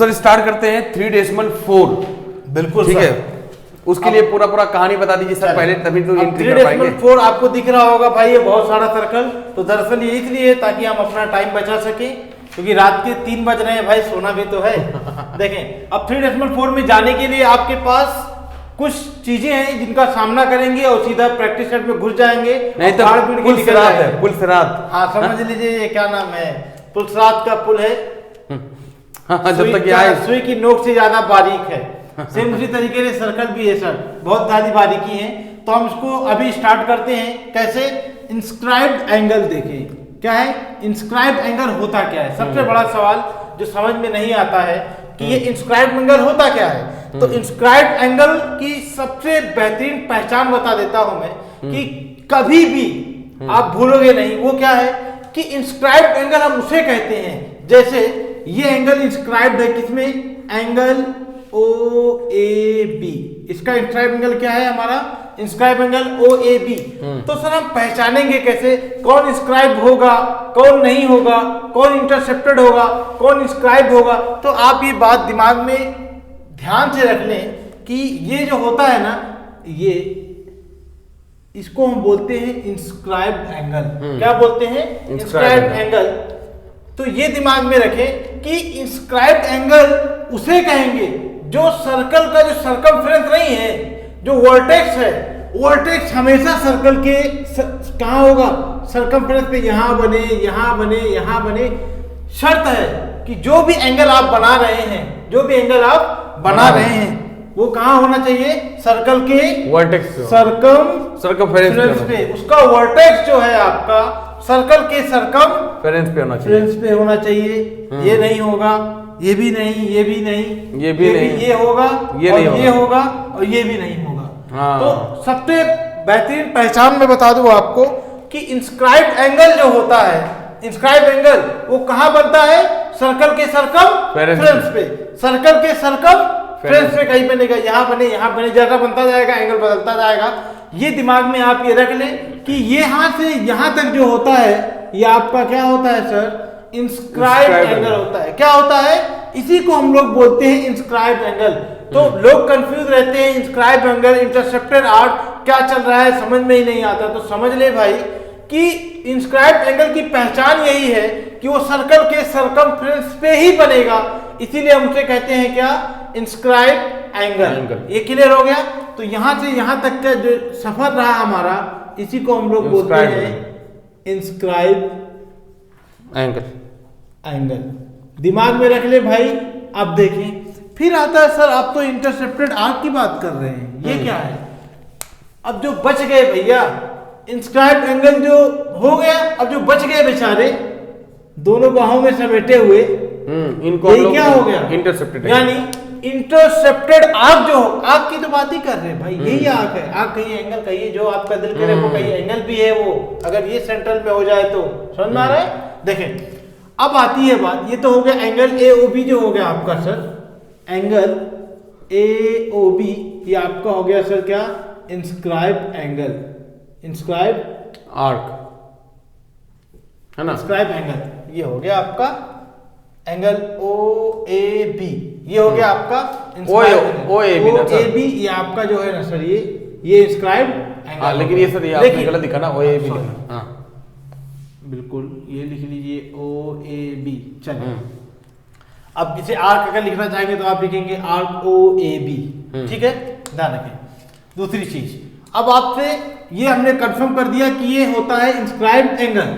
Sir start करते हैं 3.4। बिल्कुल ठीक है, उसके लिए पूरा कहानी बता दीजिए सर पहले, तभी तो एंट्री कर पाएंगे। 3.4 आपको दिख रहा होगा भाई, ये बहुत सारा सर्कल। तो दरअसल ये इसलिए है ताकि हम अपना टाइम बचा सके, क्योंकि रात के 3 बज रहे हैं भाई, सोना भी तो है। देखें, अब 3.4 में जाने के लिए आपके पास कुछ चीजें हैं जिनका सामना करेंगे और सीधा प्रैक्टिस सेट में घुस जाएंगे। नहीं तो पुलसरात है, पुलसरात। हाँ समझ लीजिए, ये क्या नाम है, पुलसरात का पुल है। जब तक आए सुई की नोक से ज्यादा बारीक है। सेम उसी तरीके से सर्कल भी है सर, बहुत ज्यादा बारीकी है। तो हम इसको अभी स्टार्ट करते हैं। कैसे? इंस्क्राइब्ड एंगल देखें क्या है, इंस्क्राइब्ड एंगल होता क्या है। सबसे बड़ा सवाल जो समझ में नहीं आता है कि ये इंस्क्राइब्ड एंगल होता क्या है। तो इंस्क्राइब्ड एंगल की सबसे बेहतरीन पहचान बता देता हूं मैं, कि कभी भी आप भूलोगे नहीं। वो क्या है कि इंस्क्राइब्ड एंगल हम उसे कहते हैं, जैसे ये एंगल इंस्क्राइब्ड है किसमें, एंगल OAB। इसका इंस्क्राइब एंगल क्या है हमारा, इंस्क्राइब एंगल OAB। तो सर हम पहचानेंगे कैसे कौन इंस्क्राइब होगा, कौन नहीं होगा, कौन इंटरसेप्टेड होगा, कौन इंस्क्राइब होगा। तो आप ये बात दिमाग में ध्यान से रख लें कि ये जो होता है ना, ये इसको हम बोलते हैं इंस्क्राइब्ड एंगल। क्या बोलते हैं, इंस्क्राइब्ड एंगल। तो ये दिमाग में रखें कि इंस्क्राइब्ड एंगल उसे कहेंगे जो सर्कल का जो सर्कमफ्रेंस नहीं है, जो वर्टेक्स है, वर्टेक्स हमेशा सर्कल के कहाँ होगा, सर्कमफ्रेंस पे यहाँ बने, यहाँ बने, यहाँ बने। शर्त है कि जो भी एंगल आप बना रहे हैं, जो भी एंगल आप बना रहे हैं, वो कहाँ होना चाहिए, सर्कल के वर्टेक्स, सर्कमफ्रेंस पे। उसका वर्टेक्स जो है आपका सर्कल के सर्कमफ्रेंस पे होना चाहिए। ये नहीं होगा, ये भी नहीं, ये भी नहीं, ये भी नहीं, ये होगा, ये होगा और ये भी नहीं होगा। तो सबसे बेहतरीन पहचान में बता दूं आपको कि इंस्क्राइब्ड एंगल जो होता है, इंस्क्राइब्ड एंगल वो कहाँ बनता है, सर्कल के सर्कमफ्रेंस पे। सर्कल के सर्कमफ्रेंस पे कहीं बनेगा, यहाँ बने, यहाँ बने, जैसा बनता जाएगा एंगल बदलता जाएगा। ये दिमाग में आप ये रख लें कि ये यहाँ से यहाँ तक जो होता है, ये आपका क्या होता है सर, इंस्क्राइब्ड एंगल होता है। क्या होता है, इसी को हम लोग बोलते हैं इंस्क्राइब्ड एंगल। तो लोग कंफ्यूज रहते हैं, इंस्क्राइब्ड एंगल, इंटरसेप्टेड आर्क, क्या चल रहा है समझ में ही नहीं आता। तो समझ ले भाई कि इंस्क्राइब्ड एंगल की पहचान यही है कि वो सर्कल के सर्कमफ्रेंस पे ही बनेगा, इसीलिए हम उसे कहते हैं क्या, इंस्क्राइब्ड एंगल। ये क्लियर हो गया। तो यहां से यहां तक का जो सफर रहा हमारा, इसी को हम लोग बोलते हैं इंस्क्राइब्ड एंगल। दिमाग में रख ले भाई। अब देखें, फिर आता है सर आप तो इंटरसेप्टेड आर्क की बात कर रहे हैं, ये क्या है। अब जो बच गए भैया, इंस्क्राइब्ड एंगल जो हो गया, अब जो बच गए बेचारे दोनों बाहों में समेटे हुए, इनको ये क्या हो गया, इंटरसेप्टेड। यानी इंटरसेप्टेड आर्क जो, आर्क की तो बात ही कर रहे हैं भाई, यही आर्क है। आर्क कहिए, एंगल कहिए, जो आपका दिल करे वो कहिए, एंगल भी है वो, अगर ये सेंट्रल में हो जाए तो। समझ में आ रहा है। देखें अब आती है बात, ये तो हो गया एंगल AOB जो हो गया आपका सर, एंगल AOB ये आपका हो गया सर क्या, इंस्क्राइब्ड एंगल, इंस्क्राइब्ड आर्क है ना, इंस्क्राइब्ड एंगल। ये हो गया आपका एंगल OAB, ये हो गया आपका OAB। ये आपका जो है ना सर, ये इंस्क्राइब्ड एंगल। लेकिन ये सर ये आपने गलत दिखा ना, OAB। हाँ बिल्कुल, ये लिख लीजिए OAB। चलिए अब इसे आर्क अगर लिखना चाहेंगे तो आप लिखेंगे आर्क OAB। ठीक है, ध्यान रखें। दूसरी चीज, अब आपसे ये हमने कंफर्म कर दिया कि ये होता है इंस्क्राइब्ड एंगल।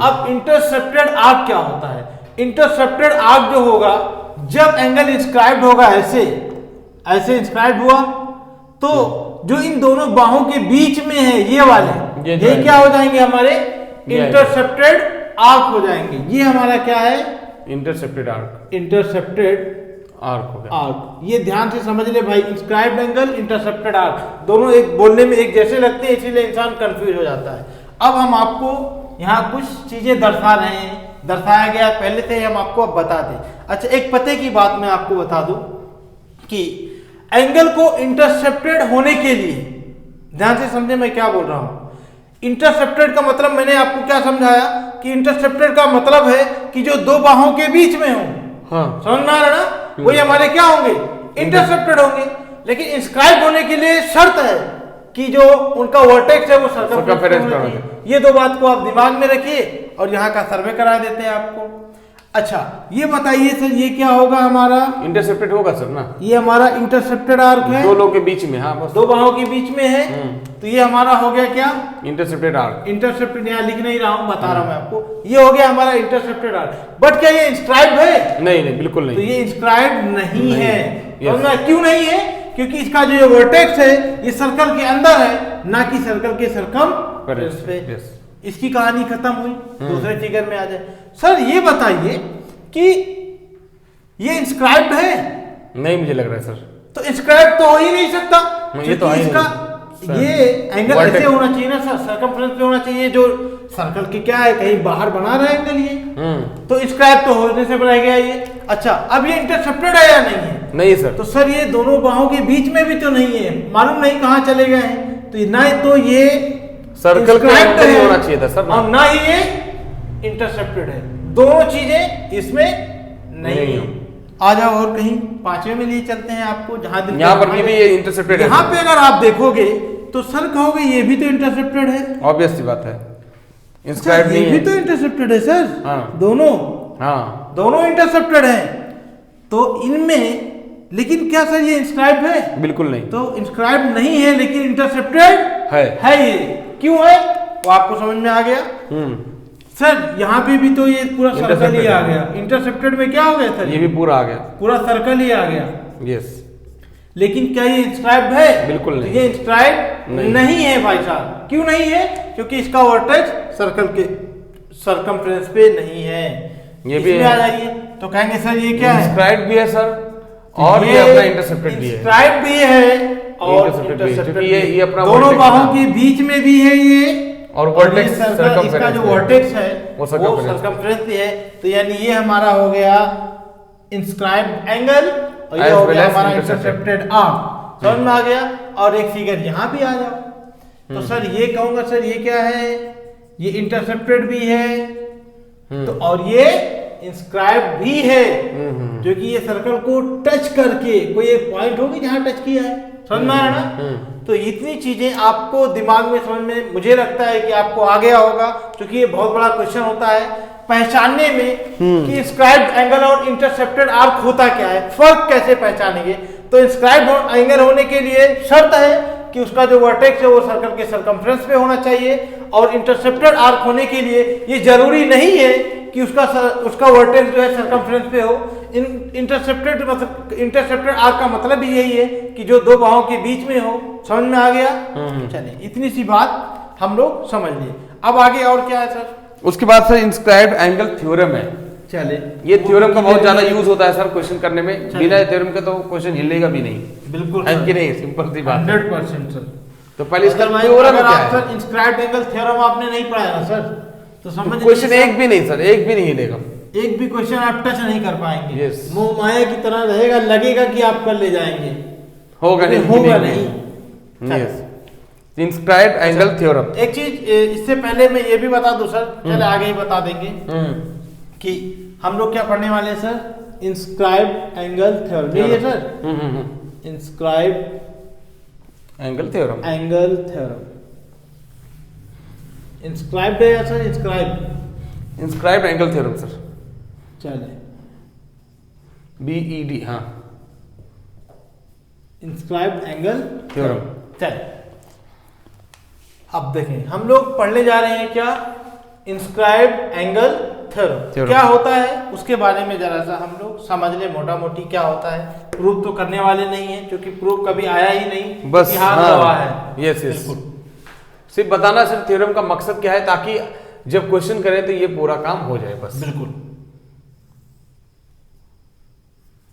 अब इंटरसेप्टेड आर्क क्या होता है। इंटरसेप्टेड आर्क जो होगा, जब एंगल इंस्क्राइब्ड होगा, ऐसे इंस्क्राइब्ड हुआ, तो जो इन दोनों बाहों के बीच में है ये वाले, ये क्या हो जाएंगे हमारे, इंटरसेप्टेड आर्क हो जाएंगे। ये हमारा क्या है, इंटरसेप्टेड आर्क, इंटरसेप्टेड आर्क हो गया आर्क। ये ध्यान से समझ ले भाई, इंस्क्राइब्ड एंगल, इंटरसेप्टेड आर्क, दोनों एक बोलने में एक जैसे लगते हैं, इसीलिए इंसान कंफ्यूज हो जाता है। अब हम आपको यहाँ कुछ चीजें दर्शा रहे हैं, दर्शाया गया पहले से हम आपको अब बता दें। अच्छा, एक पते की बात मैं आपको बता दूं कि एंगल को इंटरसेप्टेड होने के लिए, ध्यान से समझे मैं क्या बोल रहा हूं। इंटरसेप्टेड का मतलब मैंने आपको क्या समझाया कि इंटरसेप्टेड का मतलब है कि जो दो बाहों के बीच में हो। हाँ, समझ में आ रहा ना, वही हमारे क्या होंगे, इंटरसेप्टेड होंगे। लेकिन इंस्क्राइब होने के लिए शर्त है कि जो उनका वर्टेक्स है वो सर्कमफ्रेंस होना चाहिए। ये दो बात को आप दिमाग में रखिए और यहाँ का सर्वे करा देते हैं आपको। अच्छा ये बताइए सर, ये क्या होगा हमारा, इंटरसेप्टेड होगा सर ना, ये हमारा इंटरसेप्टेड आर्क है, दो लोगों के बीच में, हाँ बस दो बाहों के बीच में है, तो ये हमारा हो गया क्या, इंटरसेप्टेड आर्क। इंटरसेप्टेड, यहाँ लिख नहीं रहा हूँ, बता रहा हूँ मैं आपको, ये हो गया हमारा इंटरसेप्टेड आर्क। बट क्या ये इंस्क्राइब है? नहीं बिल्कुल नहीं, तो ये इंस्क्राइब नहीं है। क्यों नहीं है? क्योंकि इसका जो वर्टेक्स है ये सर्कल के अंदर है, ना कि सर्कल के सरकमफ्रेंस पे। इसकी कहानी खत्म हुई। दूसरे फिगर में आ जाए सर, ये बताइए कि ये इंस्क्राइब्ड है? नहीं मुझे लग रहा है सर, तो इंस्क्राइब तो हो ही नहीं सकता, ये तो इसका ये एंगल ऐसे होना चाहिए ना सर, सर्कमफ्रेंस पे होना चाहिए, जो सर्कल के क्या है कहीं बाहर बना रहा है एंगल ये, तो इंस्क्राइब तो होने से बनाया गया ये। अच्छा अब ये इंटरसेप्टेड है या नहीं है? नहीं सर। तो सर ये दोनों बाहों के बीच में भी तो नहीं है, मालूम नहीं कहाँ चले गए हैं, तो ना तो ये सर्कल के अंदर ही होना चाहिए था सर, और ना ही ये इंटरसेप्टेड है, दोनों चीजें इसमें नहीं है। आ जाओ और कहीं पांचवें में लिए चलते हैं आपको, जहां यहाँ पर भी ये इंटरसेप्टेड है। यहाँ पे अगर आप देखोगे तो सर कहोगे ये भी तो इंटरसेप्टेड है, ऑब्वियस सी बात है, इंस्क्राइब नहीं है, ये भी तो इंटरसेप्टेड है सर। हाँ। दोनों, हाँ दोनों इंटरसेप्टेड है, तो इनमें लेकिन क्या सर ये इंस्क्राइब है? बिल्कुल नहीं। तो इंस्क्राइब नहीं है लेकिन इंटरसेप्टेड है ये क्यों है वो आपको समझ में आ गया? सर यहाँ पे भी तो ये पूरा सर्कल ही आ गया, इंटरसेप्टेड में क्या हो गया सर? ये भी पूरा आ गया, पूरा सर्कल ही आ गया। यस। लेकिन क्या ये इंस्क्राइब है? बिल्कुल नहीं। ये इंस्क्राइब नहीं है भाई साहब। क्यों नहीं है? क्योंकि इसका वर्टेक्स सर्कल के सर्कमफ्रेंस पे नहीं है। ये भी आ जाइए तो कहेंगे सर ये क्या है? इंस्क्राइब भी है सर, और ये अपना इंटरसेप्टेड भी है। इंस्क्राइब भी है और इंटरसेप्टेड भी है, ये अपना दोनों बाहों के बीच में भी है ये, और वर्टेक्स इसका जो वर्टेक्स है वो सर्कमफ्रेंस भी है। तो यानी ये हमारा हो गया इंस्क्राइब्ड एंगल और ये हो गया हमारा इंटरसेप्टेड आर्क। समझ में आ गया? और एक फिगर यहाँ भी आ जाओ तो सर ये कहूंगा सर ये क्या है? ये इंटरसेप्टेड भी है तो और ये इंस्क्राइब भी है, जो कि ये सर्कल को टच करके कोई एक पॉइंट होगी जहां टच किया है। समझ में आ रहा ना? तो इतनी चीजें आपको दिमाग में समझ में, मुझे लगता है कि आपको आ गया होगा, क्योंकि ये बहुत बड़ा क्वेश्चन होता है पहचानने में कि इंस्क्राइब्ड एंगल और इंटरसेप्टेड आर्क होता क्या है, फर्क कैसे पहचानेंगे। तो इंस्क्राइब्ड एंगल होने के लिए शर्त है कि उसका जो वर्टेक्स है वो सर्कल के सर्कमफ्रेंस पे होना चाहिए, और इंटरसेप्टेड आर्क होने के लिए ये जरूरी नहीं है कि उसका वर्टेक्स जो है सर्कमफ्रेंस पे हो। इंटरसेप्टेड मतलब इंटरसेप्टेड आर्क का मतलब भी यही है कि जो दो बाहों के बीच में हो। समझ में आ गया? चलिए इतनी सी बात हम लोग समझ लिए। अब आगे और क्या है सर? उसके बाद सर इंस्क्राइब्ड एंगल थ्योरम है। चले, ये थ्योरम का बहुत ज्यादा यूज होता है सर क्वेश्चन करने में, बिना थ्योरम के तो क्वेश्चन हिलेगा भी नहीं। बिल्कुल है कि नहीं? सिंपल सी बात, 100% सर। तो पहले इसका थ्योरम क्या है? सर इंस्क्राइब्ड एंगल थ्योरम आपने नहीं पढ़ाया ना सर, तो समझ क्वेश्चन एक भी नहीं सर, एक भी नहीं हिलेगा, एक भी क्वेश्चन आप टच नहीं कर पाएंगे। yes. मोह माया की तरह रहेगा, लगेगा कि आप कर ले जाएंगे, होगा नहीं, होगा नहीं। Yes, inscribed angle theorem. एक चीज इससे पहले मैं ये भी बता दूं सर, चले आगे ही बता देंगे कि हम लोग क्या पढ़ने वाले हैं सर? Inscribed angle theorem. ये sir inscribed angle theorem, angle theorem. Inscribed है या sir inscribed angle theorem sir. चले, BED, हाँ, इंस्क्राइब्ड एंगल थ्योरम। चले अब देखें, हम लोग पढ़ने जा रहे हैं क्या? इंस्क्राइब्ड एंगल थ्योरम क्या होता है उसके बारे में जरा सा हम लोग समझ ले, मोटा मोटी क्या होता है। प्रूफ तो करने वाले नहीं है क्योंकि प्रूफ कभी आया ही नहीं, बस गवाह है। यस यस, सिर्फ बताना सर थ्योरम का मकसद क्या है, ताकि जब क्वेश्चन करें तो ये पूरा काम हो जाए बस। बिल्कुल।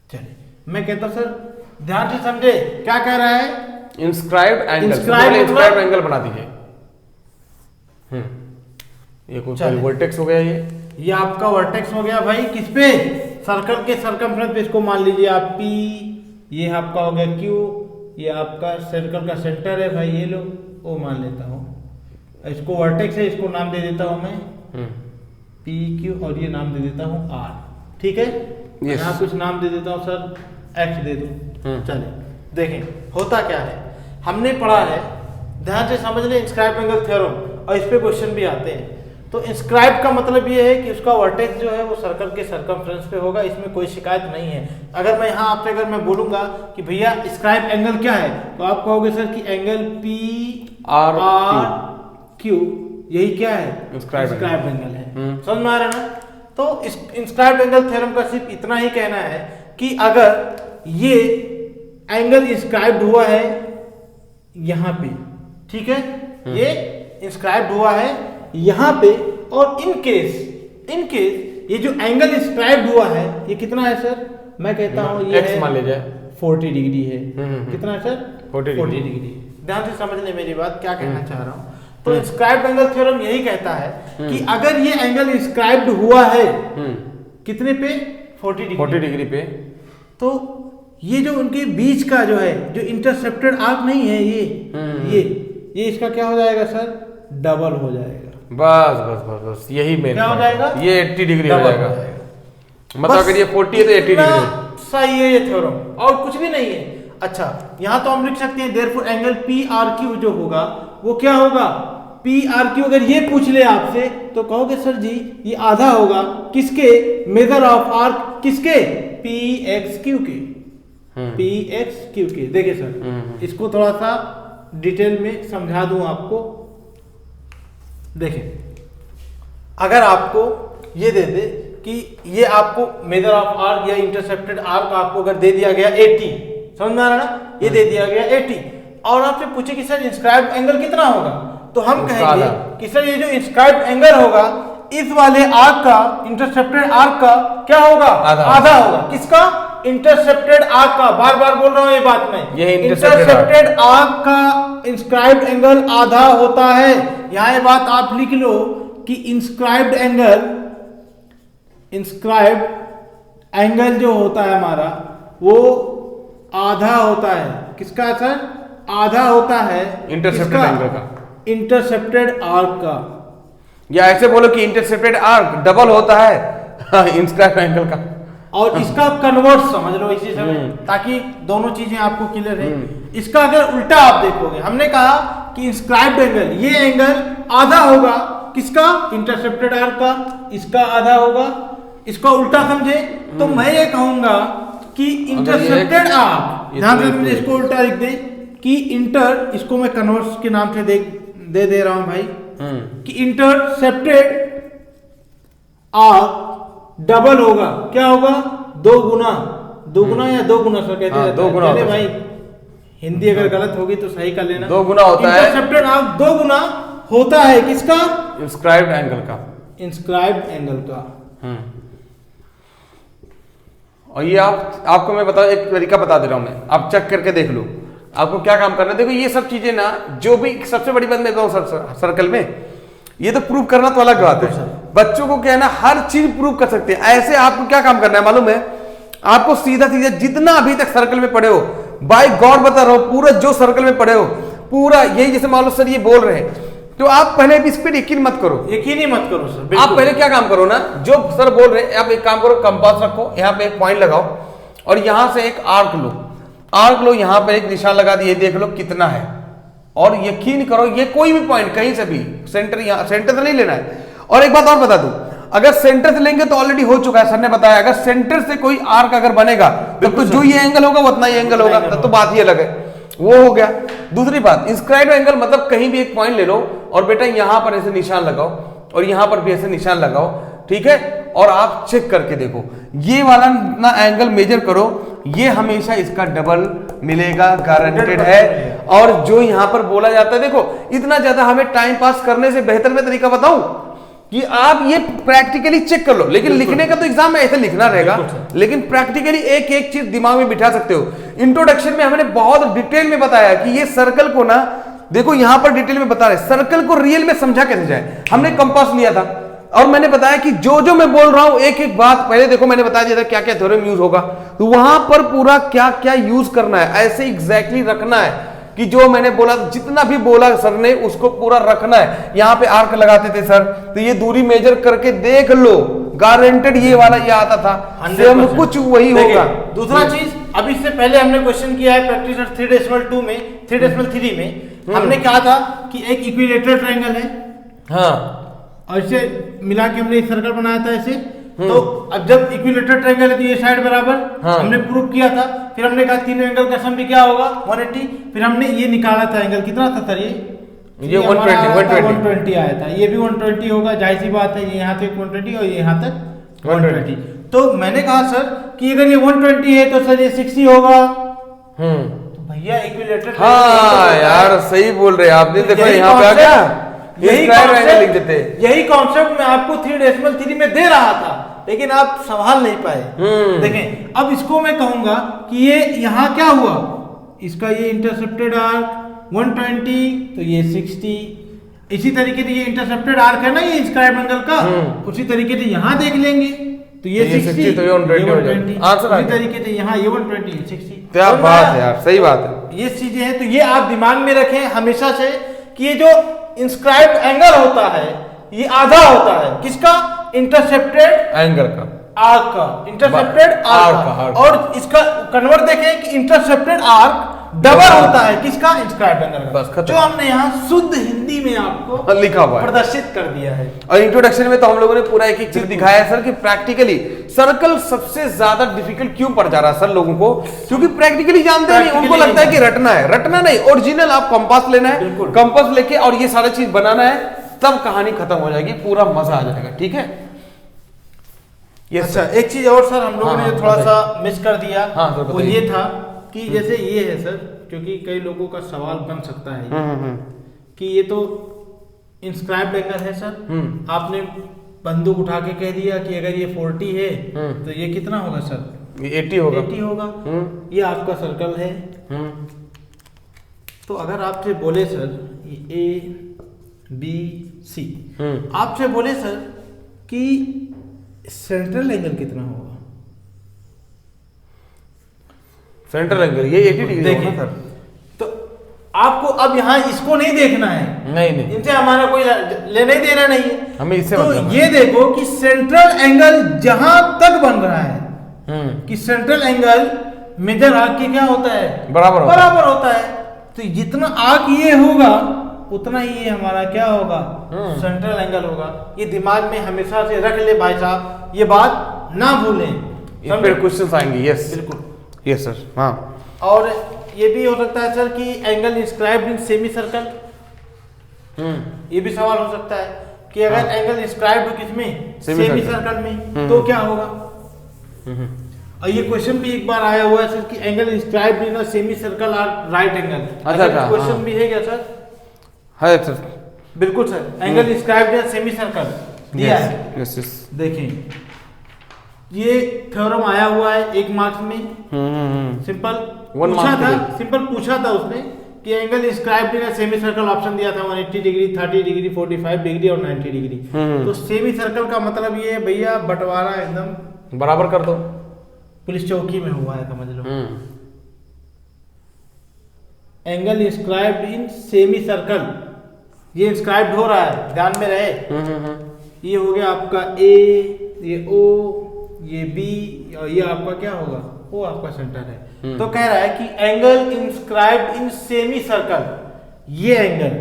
चलिए मैं कहता सर ध्यान से समझे क्या कह रहा है? इंस्क्राइब्ड एंगल, इंस्क्राइब्ड एंगल बना दीजिए। ये कोई वर्टेक्स हो गया, ये आपका वर्टेक्स हो गया भाई, किस पे? सर्कल के सर्कमफ्रेंस पे। इसको मान लीजिए आप P, ये आपका हो गया Q, ये आपका सर्कल का सेंटर है भाई, ये लो, वो मान लेता हूँ। इसको वर्टेक्स है, इसको नाम दे देता हूँ मैं PQ, और ये नाम दे देता हूँ R। ठीक है, Yes. यहाँ कुछ नाम दे देता हूँ सर, एक्स दे दूँ, चलिए देखें होता क्या है। हमने पढ़ा है, ध्यान से समझ लें, इंस्क्राइब एंगल थ्योरम, और इस पे क्वेश्चन भी आते हैं। तो इंस्क्राइब का मतलब ये है कि उसका वर्टेक्स जो है वो सर्कल के सर्कमफ्रेंस पे होगा, इसमें कोई शिकायत नहीं है। अगर मैं यहाँ आपसे अगर मैं बोलूंगा कि भैया इंस्क्राइब एंगल क्या है, तो आप कहोगे सर कि एंगल पी आर क्यू, यही क्या है, इंस्क्राइब एंगल है। समझ में आ रहा है ना। तो इस इंस्क्राइब एंगल थ्योरम का सिर्फ इतना ही कहना है कि अगर ये एंगल इंस्क्राइब्ड हुआ है यहाँ पे, ठीक है, ये इंस्क्राइब्ड हुआ है यहाँ पे, और इन केस ये जो एंगल इंस्क्राइब्ड हुआ है ये कितना है सर, मैं कहता हूँ ये एक्स मान लीजिए 40 डिग्री है। कितना है सर, 40 डिग्री। ध्यान से समझ ले मेरी बात, क्या कहना चाह रहा हूँ। तो इंस्क्राइब्ड एंगल थ्योरम यही कहता है कि अगर ये एंगल इंस्क्राइब्ड हुआ है कितने पे, 40 डिग्री पे, तो ये जो उनके बीच का जो है, जो इंटरसेप्टेड आर्क नहीं है ये इसका क्या हो जाएगा सर, डबल हो जाएगा। बस यही मेन क्या हो जाएगा, ये 80 डिग्री हो जाएगा। मतलब अगर ये 40 है तो 80 डिग्री सही है ये थ्योरम, और कुछ भी नहीं है। अच्छा, यहाँ तो हम लिख सकते हैं therefore angle P R Q जो होगा वो क्या होगा, पी आर क्यू। अगर ये पूछ ले आपसे तो कहोगे सर जी ये आधा होगा किसके, मेजर ऑफ आर्क किसके, पी एक्स क्यू के, पी एक्स क्यू के। देखिए सर इसको थोड़ा सा डिटेल में समझा दूं आपको। देखिए अगर आपको ये दे दे कि ये आपको मेजर ऑफ आर्क या इंटरसेप्टेड आर्क आपको अगर दे दिया गया 80, समझ में आ रहा ना, ये दे दिया गया 80, और आपसे पूछे कि सर इंस्क्राइब्ड एंगल कितना होगा, तो हम कहेंगे कि सर ये जो इंस्क्राइब्ड एंगल होगा इस वाले आर्क का, इंटरसेप्टेड आर्क का क्या होगा, आधा होगा। किसका, इंटरसेप्टेड आर्क का। बार बार बोल रहा हूं ये बात में, इंटरसेप्टेड आर्क का इंस्क्राइब्ड एंगल आधा होता है। यहां ये बात आप लिख लो कि इंस्क्राइब्ड एंगल जो होता है हमारा वो आधा होता है। किसका सर, आधा होता है इंटरसेप्टेड एंगल का, इंटरसेप्टेड आर्क का। या ऐसे बोलो कि इंटरसेप्टेड आर्क डबल होता है इंस्क्राइब्ड एंगल का। और इसका कन्वर्ट समझ लो इसी समय, ताकि दोनों चीजें आपको क्लियर है। इसका अगर उल्टा आप देखोगे, हमने कहा कि इंस्क्राइब्ड एंगल, ये एंगल आधा होगा किसका, इंटरसेप्टेड आर्क का, इसका आधा होगा। इसका उल्टा समझे तो मैं ये कहूंगा कि इंटरसेप्टेड आर्क, ध्यान से समझे, इसको उल्टा लिख दे कि इंटर, इसको मैं कन्वर्स के नाम से दे रहा हूं भाई, कि इंटरसेप्टेड आर्क डबल होगा, क्या होगा, दो गुना या दो गुना सर कहते हैं, दो गुना भाई हिंदी अगर गलत होगी तो सही कर लेना। दो गुना होता है, इंटरसेप्टेड आर्क दो गुना होता है किसका, इंस्क्राइब्ड एंगल का, इंस्क्राइब्ड एंगल का। और ये आपको मैं बता, एक तरीका बता दे रहा हूं मैं, आप चेक करके देख लो आपको क्या काम करना है। देखो ये सब चीजें ना, जो भी सबसे बड़ी बात मैं कहूं सर्कल में, ये तो प्रूव करना तो अलग बात है। बच्चों को क्या है ना, हर चीज प्रूव कर सकते हैं। ऐसे आपको क्या काम करना है मालूम है, आपको सीधा सीधा जितना अभी तक सर्कल में पढ़े हो, बाय गॉड बता रहा हूं, पूरा जो सर्कल में पढ़े हो पूरा यही, जैसे मान लो सर ये बोल रहे हैं तो आप पहले भी इस पर यकीन मत करो, यकीन ही मत करो सर। आप पहले क्या काम करो ना, जो सर बोल रहे हैं आप एक काम करो, कंपास रखो, यहाँ पे एक पॉइंट लगाओ और यहां से एक आर्क लो, यहां पर एक निशान लगा दिए, देख लो कितना है। और यकीन करो ये कोई भी पॉइंट कहीं से भी, सेंटर, यहाँ सेंटर से नहीं लेना है। और एक बात और बता दूं, अगर सेंटर से लेंगे तो ऑलरेडी हो चुका है, सर ने बताया, अगर सेंटर से कोई आर्क अगर बनेगा तब तो जो ये एंगल होगा वो उतना ही एंगल होगा, तब तो बात ही अलग है, वो हो गया। दूसरी बात, इंस्क्राइब्ड एंगल मतलब कहीं भी एक पॉइंट ले लो और बेटा यहां पर ऐसे निशान लगाओ और यहां पर भी ऐसे निशान लगाओ, ठीक है, और आप चेक करके देखो, ये वाला ना एंगल मेजर करो, ये हमेशा इसका डबल मिलेगा, गारंटेड है। और जो यहां पर बोला जाता है, देखो इतना ज्यादा हमें टाइम पास करने से बेहतर मैं तरीका बताऊं कि आप ये प्रैक्टिकली चेक कर लो, लेकिन लिखने का तो एग्जाम में ऐसे लिखना रहेगा, लेकिन प्रैक्टिकली एक एक चीज दिमाग में बिठा सकते हो। इंट्रोडक्शन में हमने बहुत डिटेल में बताया कि ये सर्कल को ना, देखो यहां पर डिटेल में बता रहे, सर्कल को रियल में समझा कैसे जाए। हमने कंपास लिया था और मैंने बताया कि जो मैं बोल रहा हूं एक एक बात पहले देखो, मैंने बता दिया था क्या क्या थ्योरम यूज होगा, तो वहां पर पूरा क्या क्या यूज करना है, ऐसे एग्जैक्टली रखना है कि जो मैंने बोला, जितना भी बोला सर ने उसको पूरा रखना है। यहां पे आर्क लगाते थे सर, तो ये दूरी मेजर करके देख लो, गारंटेड ये वाला ये आता था, सेम कुछ वही होगा। दूसरा चीज, अब इससे पहले हमने क्वेश्चन किया है प्रैक्टिस 3.2 में, 3.3 में हमने कहा था कि एक इक्विलेटरल ट्रायंगल है, हाँ, और इसे मिला के हमने एक सर्कल बनाया था ऐसे। तो अब जब इक्विलेटरल ट्रायंगल है तो ये साइड बराबर, हाँ, हमने प्रूव किया था। फिर हमने कहा तीनों एंगल का सम भी क्या होगा 180। फिर हमने ये निकाला था एंगल कितना था सर, ये 120 आया था, ये भी 120 होगा, जाहिर सी बात है, ये यहाँ तक 120 और ये यहाँ तक 120। तो मैंने कहा सर कि अगर ये 120 है तो सर ये 60 होगा। तो भैया इक्विलेटरल, हाँ यार सही बोल रहे हैं आपने, देखो यहाँ पे आ गया, यही कॉन्सेप्ट मैं आपको 3.3 में दे रहा था, लेकिन आप संभाल नहीं पाए। देखें, अब इसको मैं कहूंगा कि ये यहाँ क्या हुआ, इसका ये इंटरसेप्टेड आर्क 120, तो ये 60। इसी तरीके से ये इंटरसेप्टेड आर्क है ना ये इंस्क्राइब्ड एंगल का, उसी तरीके से यहाँ देख लेंगे तो ये 60 तो ये 120 आंसर। इसी तरीके से यहाँ ये 120 ये 60। क्या बात है यार, सही बात है। ये चीजें हैं, तो ये आप दिमाग में रखें हमेशा से कि ये जो इंस्क्राइब्ड एंगल होता है ये आधा होता है किसका, इंटरसेप्टेड एंगल का, आर्क का, इंटरसेप्टेड आर्क का। और इसका कन्वर्ट देखें कि इंटरसेप्टेड आर्क डबल होता है किसका, इंस्क्राइब्ड एंगल का, जो हमने यहाँ शुद्ध हिंदी में आपको लिखा हुआ है, प्रदर्शित कर दिया है। और इंट्रोडक्शन में तो हम लोगों ने पूरा एक एक चीज दिखाया है सर कि प्रैक्टिकली सर्कल सबसे ज्यादा डिफिकल्ट क्यों पड़ जा रहा है सर लोगों को, क्योंकि प्रैक्टिकली जानते नहीं, उनको लगता है कि रटना है, रटना नहीं, ओरिजिनल आप कंपास लेना है, कंपास लेके और ये सारा चीज बनाना है, तब कहानी खत्म हो जाएगी, पूरा मजा आ जाएगा। ठीक है, ये अच्छा एक चीज और सर हम लोगों ने थोड़ा सा मिस कर दिया, वो ये था कि जैसे ये है सर, क्योंकि कई लोगों का सवाल बन सकता है कि ये तो इंस्क्राइब्ड एंगल है सर, आपने बंदूक उठा के कह दिया कि अगर ये 40 है तो ये कितना होगा सर, ये 80 होगा, 80 होगा। ये आपका सर्कल है। तो अगर आपसे बोले सर ये ABC, आपसे बोले सर कि सेंट्रल एंगल कितना होगा, सेंट्रल एंगल ये 80 डिग्री होगा सर। तो आपको अब यहाँ इसको नहीं देखना है, नहीं, इनसे हमारा कोई लेना ही देना नहीं है, हमें इससे तो मतलब ये देखो कि सेंट्रल एंगल जहां तक बन रहा है कि सेंट्रल एंगल मेजर आर्क के क्या होता है, बराबर होता है। तो जितना आर्क ये होगा उतना ही ये हमारा क्या होगा, सेंट्रल एंगल होगा। ये दिमाग में हमेशा से रख ले भाई साहब, ये बात ना भूलें, फिर क्वेश्चंस आएंगे। यस बिल्कुल, यस सर। हाँ, और ये भी हो सकता है सर कि angle inscribed in semi circle, ये भी सवाल हो सकता है कि अगर एंगल इंस्क्राइब्ड किसमें, सेमी सर्कल में, तो क्या होगा। और ये क्वेश्चन भी एक बार आया हुआ है सर कि angle inscribed in semi circle are right angle. अच्छा, क्वेश्चन भी है क्या सर? है सर, बिल्कुल sir, angle inscribed in semi circle दिया है। यस यस, देखिए ये थ्योरम आया हुआ है एक मार्क्स में, सिंपल पूछा था उसने कि angle inscribed in semi circle, option दिया था 180 डिग्री, 30 डिग्री, 45 डिग्री और 90 डिग्री। तो सेमी सर्कल का मतलब ये है भैया बंटवारा एकदम बराबर कर दो, पुलिस चौकी में हुआ है समझ लो। Angle inscribed in semi circle, ये इंस्क्राइब्ड हो रहा है, ध्यान में रहे। ये हो गया आपका A, ये O, ये B और ये आपका क्या होगा, वो आपका सेंटर है। तो कह रहा है कि angle inscribed in semi circle, ये एंगल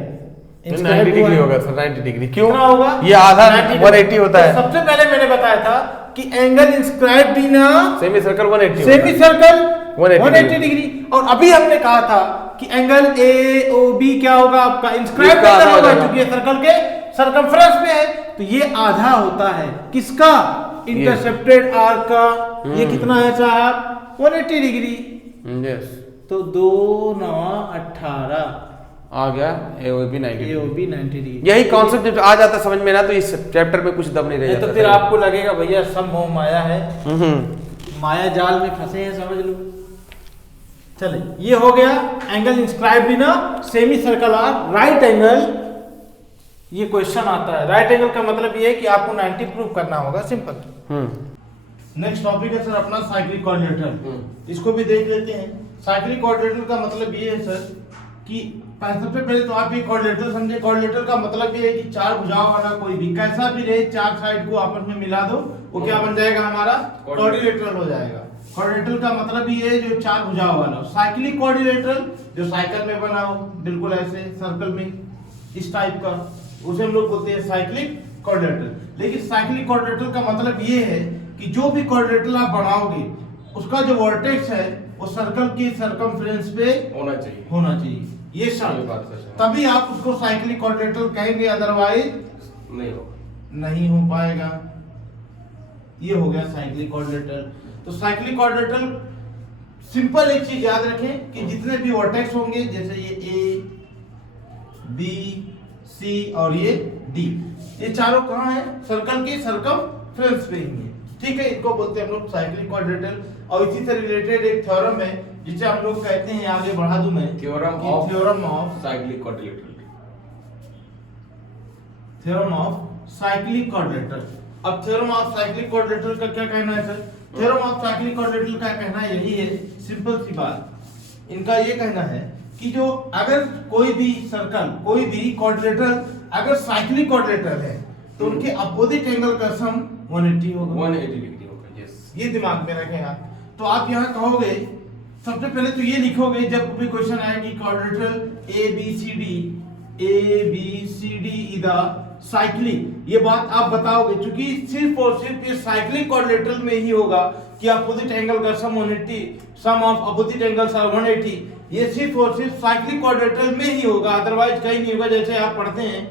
90 डिग्री होगा सर। 90 डिग्री क्यों होगा, ये आधा 180 होता है। सबसे पहले मैंने बताया था कि angle inscribed in semi circle 180, semi circle 180 degree. और अभी हमने कहा था कि एंगल AOB क्या होगा आपका, इंस्क्राइब्ड एंगल होगा, क्योंकि सर्कल के सरकमफ्रेंस पे है। तो ये आधा होता है किसका, इंटरसेप्टेड आर्क का। ये कितना है साहब, 180 डिग्री। यस, तो 2 9 18 आ गया AOB 90 डिग्री। यही कॉन्सेप्ट जब आ जाता समझ में ना, तो इस चैप्टर में कुछ दम नहीं रह जाता। तो फिर आपको लगेगा भैया सब मोह माया है, माया जाल में फंसे हैं समझ लो। चले, ये हो गया angle inscribed in semi circle are right angle. ये क्वेश्चन आता है, राइट एंगल का मतलब ये है कि आपको 90 प्रूव करना होगा, सिंपल। नेक्स्ट टॉपिक है सर अपना साइक्लिक क्वाड्रिलेटरल। इसको भी देख लेते हैं। साइक्लिक क्वाड्रिलेटरल का मतलब ये है सर कि सबसे पहले तो आप ये क्वाड्रिलेटरल समझे। क्वाड्रिलेटरल का मतलब ये है कि चार भुजाओं वाला कोई भी कैसा भी रहे, चार साइड को आपस में मिला दो वो क्या बन जाएगा हमारा, क्वाड्रिलेटरल हो जाएगा। क्वाड्रिलेटरल का मतलब ये है जो चार भुजाओं वाला। साइक्लिक क्वाड्रिलेटरल जो साइकिल में बना हो, बिल्कुल ऐसे सर्कल में इस टाइप का, उसे हम लोग बोलते हैं साइक्लिक क्वाड्रिलेटरल। लेकिन साइक्लिक क्वाड्रिलेटरल का मतलब ये है कि जो भी क्वाड्रिलेटरल आप बनाओगे उसका जो वर्टेक्स है वो सर्कल के सरकमफ्रेंस पे होना चाहिए, होना चाहिए। ये बात शर्त, है। तभी आप उसको साइक्लिक क्वाड्रिलेटरल कहेंगे, अदरवाइज नहीं हो, नहीं हो पाएगा। ये हो गया साइक्लिक क्वाड्रिलेटरल। तो साइक्लिक क्वाड्रिलेटरल सिंपल एक चीज याद रखें कि जितने भी वर्टेक्स होंगे, जैसे ये ए, बी, सी और ये डी, ये चारों कहाँ है, सर्कल के सरकमफ्रेंस पे ही है। ठीक है, इनको बोलते हैं हम लोग साइक्लिक क्वाड्रिलेटरल। और इसी से रिलेटेड एक थ्योरम है जिसे हम लोग कहते हैं, आगे बढ़ा दूं मैं, theorem of cyclic quadrilateral. Theorem of cyclic quadrilateral. अब थ्योरम ऑफ साइक्लिक क्वाड्रिलेटरल का क्या कहना है sir? Theorem of cyclic quadrilateral का कहना यही है, सिंपल सी बात। इनका ये कहना है कि जो अगर कोई भी सर्कल, कोई भी क्वाड्रिलेटरल अगर साइक्लिक क्वाड्रिलेटरल है तो उनके अपोजिट एंगल का सम 180 होगा, 180 डिग्री होगा। यस, ये दिमाग में रखें आप। तो आप यहाँ कहोगे, सबसे पहले तो ये लिखोगे जब भी क्वेश्चन आए कि quadrilateral A B C D is the cyclic, ये बात आप बताओगे, क्योंकि सिर्फ और सिर्फ ये साइक्लिक क्वाड्रिलेटरल में ही होगा कि अपोजिट एंगल का सम 180, सम ऑफ अपोजिट एंगल्स आर 180। ये सिर्फ और सिर्फ साइक्लिक क्वाड्रिलेटरल में ही होगा, अदरवाइज कहीं नहीं होगा। जैसे आप पढ़ते हैं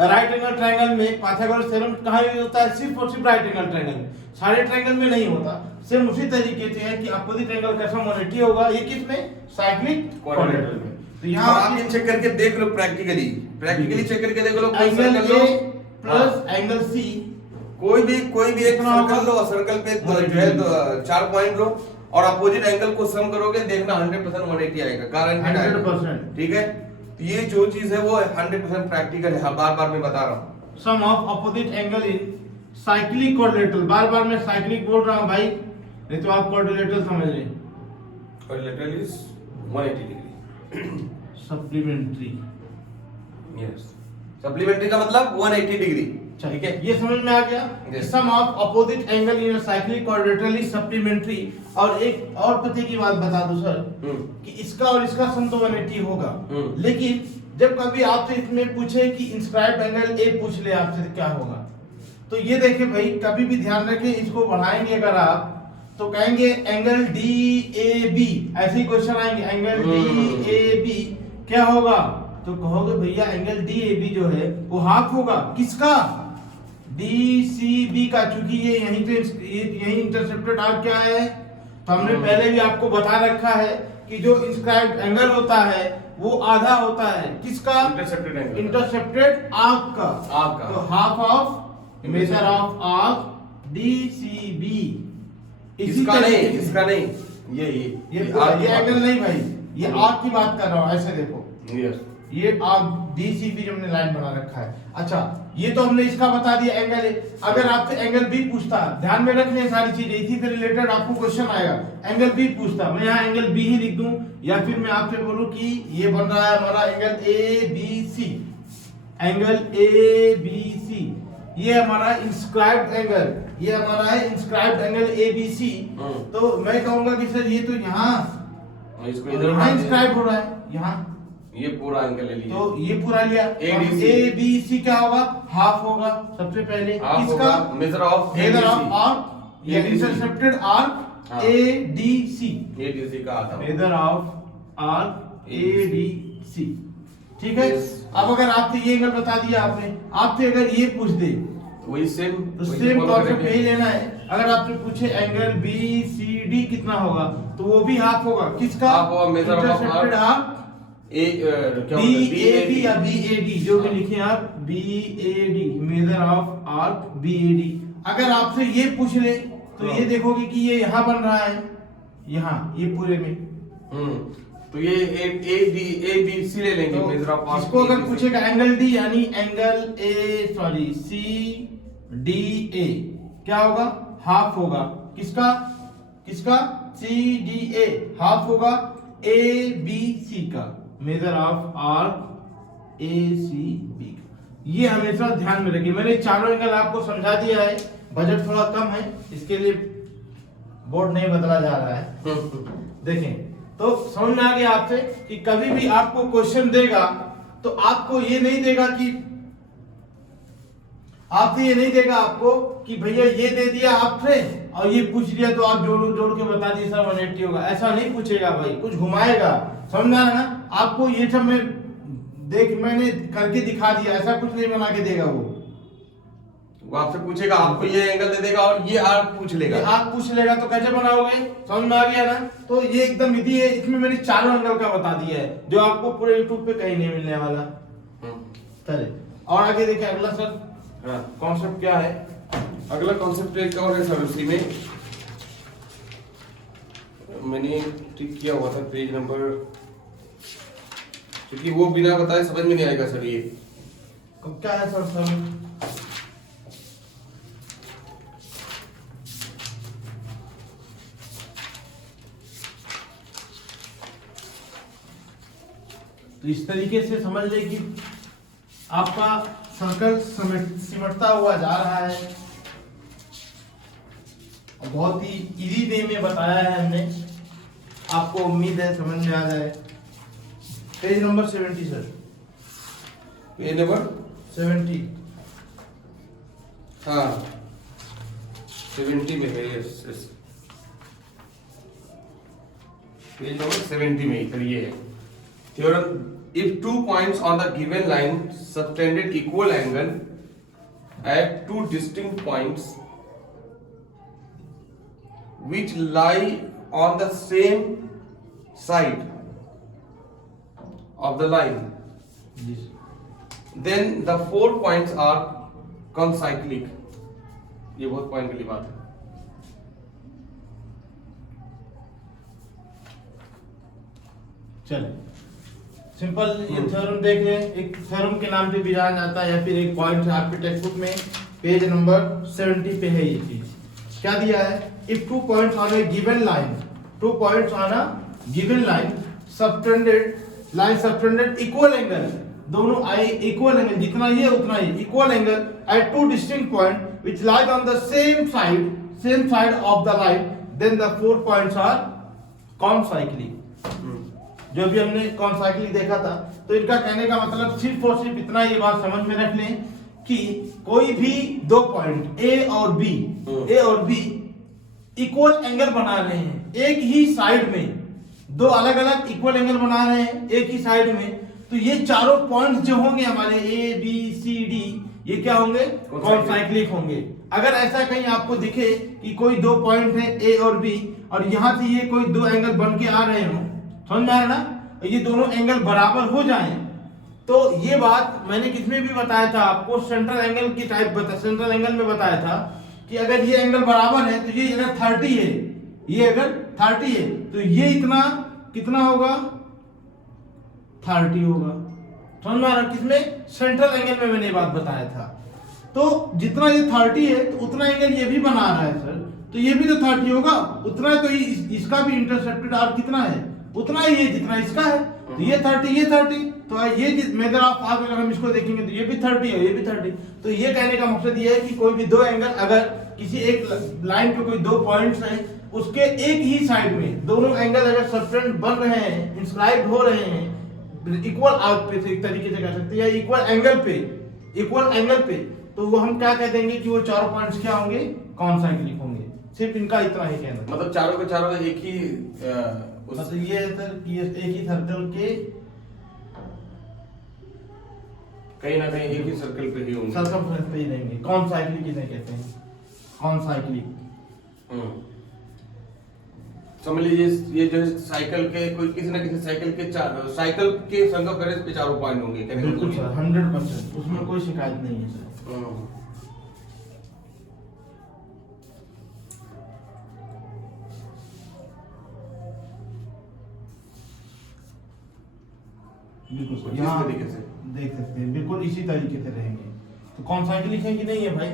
राइट एंगल ट्रायंगल में पाइथागोरस थ्योरम कहाँ यूज होता है, सिर्फ और सिर्फ राइट एंगल ट्रायंगल में, सारे ट्रायंगल में नहीं होता। सेम उसी तरीके से है कि अपोजिट एंगल का सम 180 होगा, ये किस में, साइक्लिक क्वाड्रिलेटरल में। तो यहाँ आप ये चेक करके देख लो, प्रैक्टिकली चेक करके देख लो, angle A plus angle C, कोई भी एक सर्कल लो और सर्कल पे जो है 4 पॉइंट लो और अपोजिट एंगल को सम करोगे, देखना 100% 180 आएगा, गारंटेड 100%। ठीक है, तो ये जो चीज है वो 100% प्रैक्टिकल है, बार बार मैं बता रहा हूँ। Sum of opposite angle in cyclic quadrilateral, बार बार मैं साइक्लिक बोल रहा हूँ भाई, नहीं तो आप क्वाड्रिलेटरल समझ रहे हैं। Quadrilateral is 180 degree. Supplementary, yes, supplementary का मतलब 180 डिग्री। ठीक है, ये समझ में आ गया। Yes. Sum of opposite angle in cyclic quadrilateral is supplementary. और एक और पते की बात बता दूं सर, कि इसका और इसका सम तो 180 होगा, लेकिन जब कभी आपसे इसमें पूछे कि इंस्क्राइब्ड एंगल ए पूछ ले आपसे, क्या होगा? तो ये देखे भाई, कभी भी ध्यान रखें, इसको बढ़ाएंगे अगर आप तो कहेंगे एंगल डी ए बी, ऐसे ही क्वेश्चन आएंगे, एंगल डी ए बी क्या होगा? तो कहोगे भैया एंगल डी ए बी जो है वो हाफ होगा, किसका? डी सी बी का, चूंकि ये यहीं पे यहीं इंटरसेप्टेड आर्क क्या है, तो हमने पहले भी आपको बता रखा है कि जो इंस्क्राइब्ड एंगल होता है वो आधा होता है, किसका? इंटरसेप्टेड एंगल, इंटरसेप्टेड आर्क का। तो half of measure of arc D C B. इसका नहीं, ये एंगल नहीं भाई, ये आर्क की बात कर रहा हूँ, ऐसे देखो। यस, ये आप डीसीबी जो हमने लाइन बना रखा है। अच्छा, ये तो हमने इसका बता दिया एंगल है। अगर आपसे एंगल बी पूछता, ध्यान में रखने सारी चीजें, इसी से रिलेटेड आपको क्वेश्चन आएगा, एंगल बी पूछता, मैं यहाँ एंगल बी ही लिख दूं, या फिर मैं आपसे बोलूं कि ये बन रहा है हमारा angle A B C, angle A B C, ये हमारा इंस्क्राइब्ड एंगल, ये हमारा है inscribed angle A B C. तो मैं कहूंगा कि सर ये तो यहाँ इंस्क्राइब हो रहा है, यहाँ ये पूरा एंगल ले लिया, तो ये पूरा लिया। ए बी सी क्या होगा? हाफ होगा। सबसे पहले किसका? मेजर ऑफ आर्क, ये intercepted arc A D C, का आता है measure of arc A D C. ठीक है, अब अगर आपसे ये एंगल बता दिया आपने, आपसे अगर ये पूछ दे वही सेम, तो सेम कॉन्सेप्ट यही लेना है। अगर आपसे पूछे एंगल बी सी डी कितना होगा, तो वो भी हाफ होगा, किसका? Intercepted arc A B A D या बी ए डी, जो भी लिखे आप, B A D, measure of arc B A D. अगर आपसे ये पूछ ले तो ये देखोगे कि ये यहाँ बन रहा है, यहाँ ये पूरे में, तो ये ए बी सी ले लेंगे, मेजर ऑफ आर्क। इसको अगर पूछेगा एंगल डी, यानी एंगल सी डी ए क्या होगा? हाफ होगा, किसका? सी डी ए हाफ होगा ए बी सी का, measure of arc A C B. ये हमेशा ध्यान में रखिए, मैंने चारों एंगल आपको समझा दिया है, बजट थोड़ा कम है, इसके लिए बोर्ड नहीं बदला जा रहा है। देखें तो समझ में आ गया आपसे कि कभी भी आपको क्वेश्चन देगा तो आपको ये नहीं देगा कि आपको कि भैया ये दे दिया आपने और ये पूछ लिया तो आप जोड़ के बता दिए सर 180 होगा, ऐसा नहीं पूछेगा भाई, कुछ घुमाएगा। समझ में आ रहा ना? आपको ये सब मैंने करके दिखा दिया, ऐसा कुछ नहीं बना के देगा वो आपसे पूछेगा, आपको ये एंगल दे देगा और ये आर्क पूछ लेगा। आर्क पूछ लेगा तो कैसे बनाओगे? समझ में आ गया ना? तो ये एकदम इजी है, इसमें मैंने चारों एंगल का बता दिया है जो आपको पूरे यूट्यूब पे कहीं नहीं मिलने वाला। चलिए और आगे देखिए अगला सर कॉन्सेप्ट क्या है। अगला कॉन्सेप्ट एक और है सर, उसी में मैंने टिक किया हुआ था पेज नंबर, क्योंकि वो बिना बताए समझ में नहीं आएगा सर। ये क्या है सर? तो इस तरीके से समझ ले कि आपका सर्कल सिमटता हुआ जा रहा है। बहुत ही इजी वे में बताया है हमने, आपको उम्मीद है समझ में आ जाए। Page number 70 sir, page number 70। हाँ 70 में है, यस पेज नंबर 70 में सर ये है theorem. If 2 points on the given line subtended equal angle at 2 distinct points which lie on the same side of the line, then the 4 points are concyclic. ये बहुत point वाली बात है। चले simple ये थ्योरम देख लें, एक थ्योरम के नाम से भी जाना जाता है या फिर एक पॉइंट आपके टेक्स्ट बुक में पेज नंबर 70 पे है। ये चीज क्या दिया है? If 2 points on a given line, 2 points on a given line subtended equal angle, दोनों आए इक्वल एंगल, जितना ये उतना ही equal angle at 2 distinct point which lie on the same side of the line, then the 4 points are concyclic। जो भी हमने concyclic देखा था, तो इनका कहने का मतलब सिर्फ और सिर्फ इतना ये बात समझ में रख लें कि कोई भी दो पॉइंट ए और बी इक्वल एंगल बना रहे हैं एक ही साइड में, दो अलग अलग इक्वल एंगल बना रहे हैं एक ही साइड में, तो ये चारों पॉइंट्स जो होंगे हमारे ए बी सी डी, ये क्या होंगे? कॉन्साइक्लिक होंगे। अगर ऐसा कहीं आपको दिखे कि कोई दो पॉइंट है ए और बी और यहां से ये कोई दो एंगल बन के आ रहे हो, समझ में आ रहा ना, ये दोनों एंगल बराबर हो जाएं, तो ये बात मैंने किसमें भी बताया था आपको, सेंट्रल एंगल की टाइप सेंट्रल एंगल में बताया था कि अगर ये एंगल बराबर है तो ये अगर 30 है, ये अगर 30 है तो ये इतना कितना होगा? 30 होगा। समझ में आ रहा? किसमें? सेंट्रल एंगल में मैंने ये बात बताया था। तो जितना ये 30 है तो उतना एंगल ये भी बना रहा है सर, तो ये भी तो 30 होगा उतना, तो इसका भी इंटरसेप्टेड आर्क कितना है? उतना ही है जितना इसका है। तो ये 30 तो ये मेजर ऑफ आर्क अगर हम इसको देखेंगे तो ये भी 30 है, ये भी 30। तो ये कहने का मकसद ये है कि कोई भी दो एंगल अगर किसी एक लाइन पे कोई दो पॉइंट्स हैं उसके एक ही साइड में दोनों एंगल अगर सबटेंड बन रहे हैं, इंस्क्राइब हो रहे हैं इक्वल आर्क पे, एक तरीके से कह सकते हैं, या इक्वल एंगल पे, तो वो हम क्या कह देंगे कि वो चारों पॉइंट्स क्या होंगे? कॉन्साइक्लिक होंगे। सिर्फ इनका इतना ही कहना, मतलब चारों के चारों एक ही मतलब ये सर कि एक ही सर्कल के कहीं ना कहीं एक ही सर्कल पे ही होंगे, सर्कमफ्रेंस पे ही रहेंगे। कॉन्साइक्लिक इन्हें कहते हैं, कॉन्साइक्लिक। समझ लीजिए ये जो साइकिल के कोई किसी ना किसी साइकिल के सर्कमफ्रेंस पे चारों पॉइंट होंगे। बिल्कुल सर, 100%, उसमें कोई शिकायत नहीं है सर। बिल्कुल सर, यहाँ तरीके से देख सकते हैं, बिल्कुल इसी तरीके से रहेंगे। तो कॉन्साइक्लिक है कि नहीं है भाई?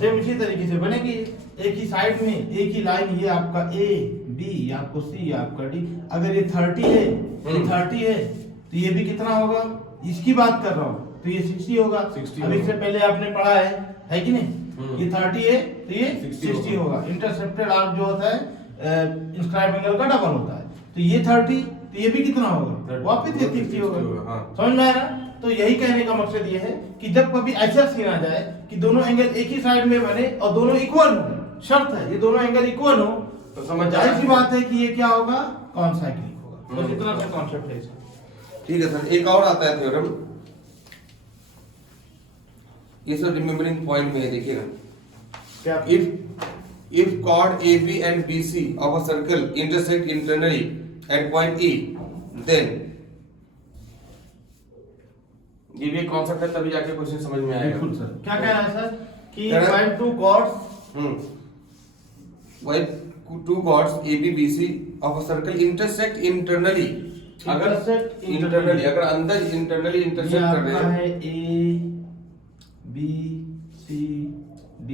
सेम इसी तरीके से बनेगी, एक ही साइड में एक ही लाइन, ये आपका ए बी, ये आपको सी, ये आपका डी। अगर ये 30 है, ये 30 है तो ये भी कितना होगा? इसकी बात कर रहा हूँ, तो ये 60 होगा। 60 अब इससे पहले आपने पढ़ा है कि नहीं ये 30 है तो ये 60 होगा। इंटरसेप्टेड आर्क जो होता है इंस्क्राइब एंगल का डबल होता है। तो ये 30 तो ये भी कितना होगा, वापस ये 60 होगा। समझ में आया ना? तो यही कहने का मकसद ये है कि जब कभी ऐसा सीन आ जाए कि दोनों एंगल एक ही साइड में बने और दोनों इक्वल हो, शर्त है ये दोनों एंगल इक्वल हो, तो समझ जाहिर सी बात है कि ये क्या होगा, कॉन्साइक्लिक होगा। बस इतना सा कॉन्सेप्ट है इसका। ठीक है सर, एक और आता है थ्योरम, ये सब रिमेम्बरिंग पॉइंट में है, देखिएगा। क्या? if chord AB and BC of a circle intersect internally at point E, then ये भी एक कॉन्सेप्ट है, तभी जाके क्वेश्चन समझ में आएगा। बिल्कुल सर। क्या कह रहा है सर कि when two chords when two chords AB BC of a circle intersect internally, अगर internally अगर अंदर internally intersect कर रहे हैं, A B C D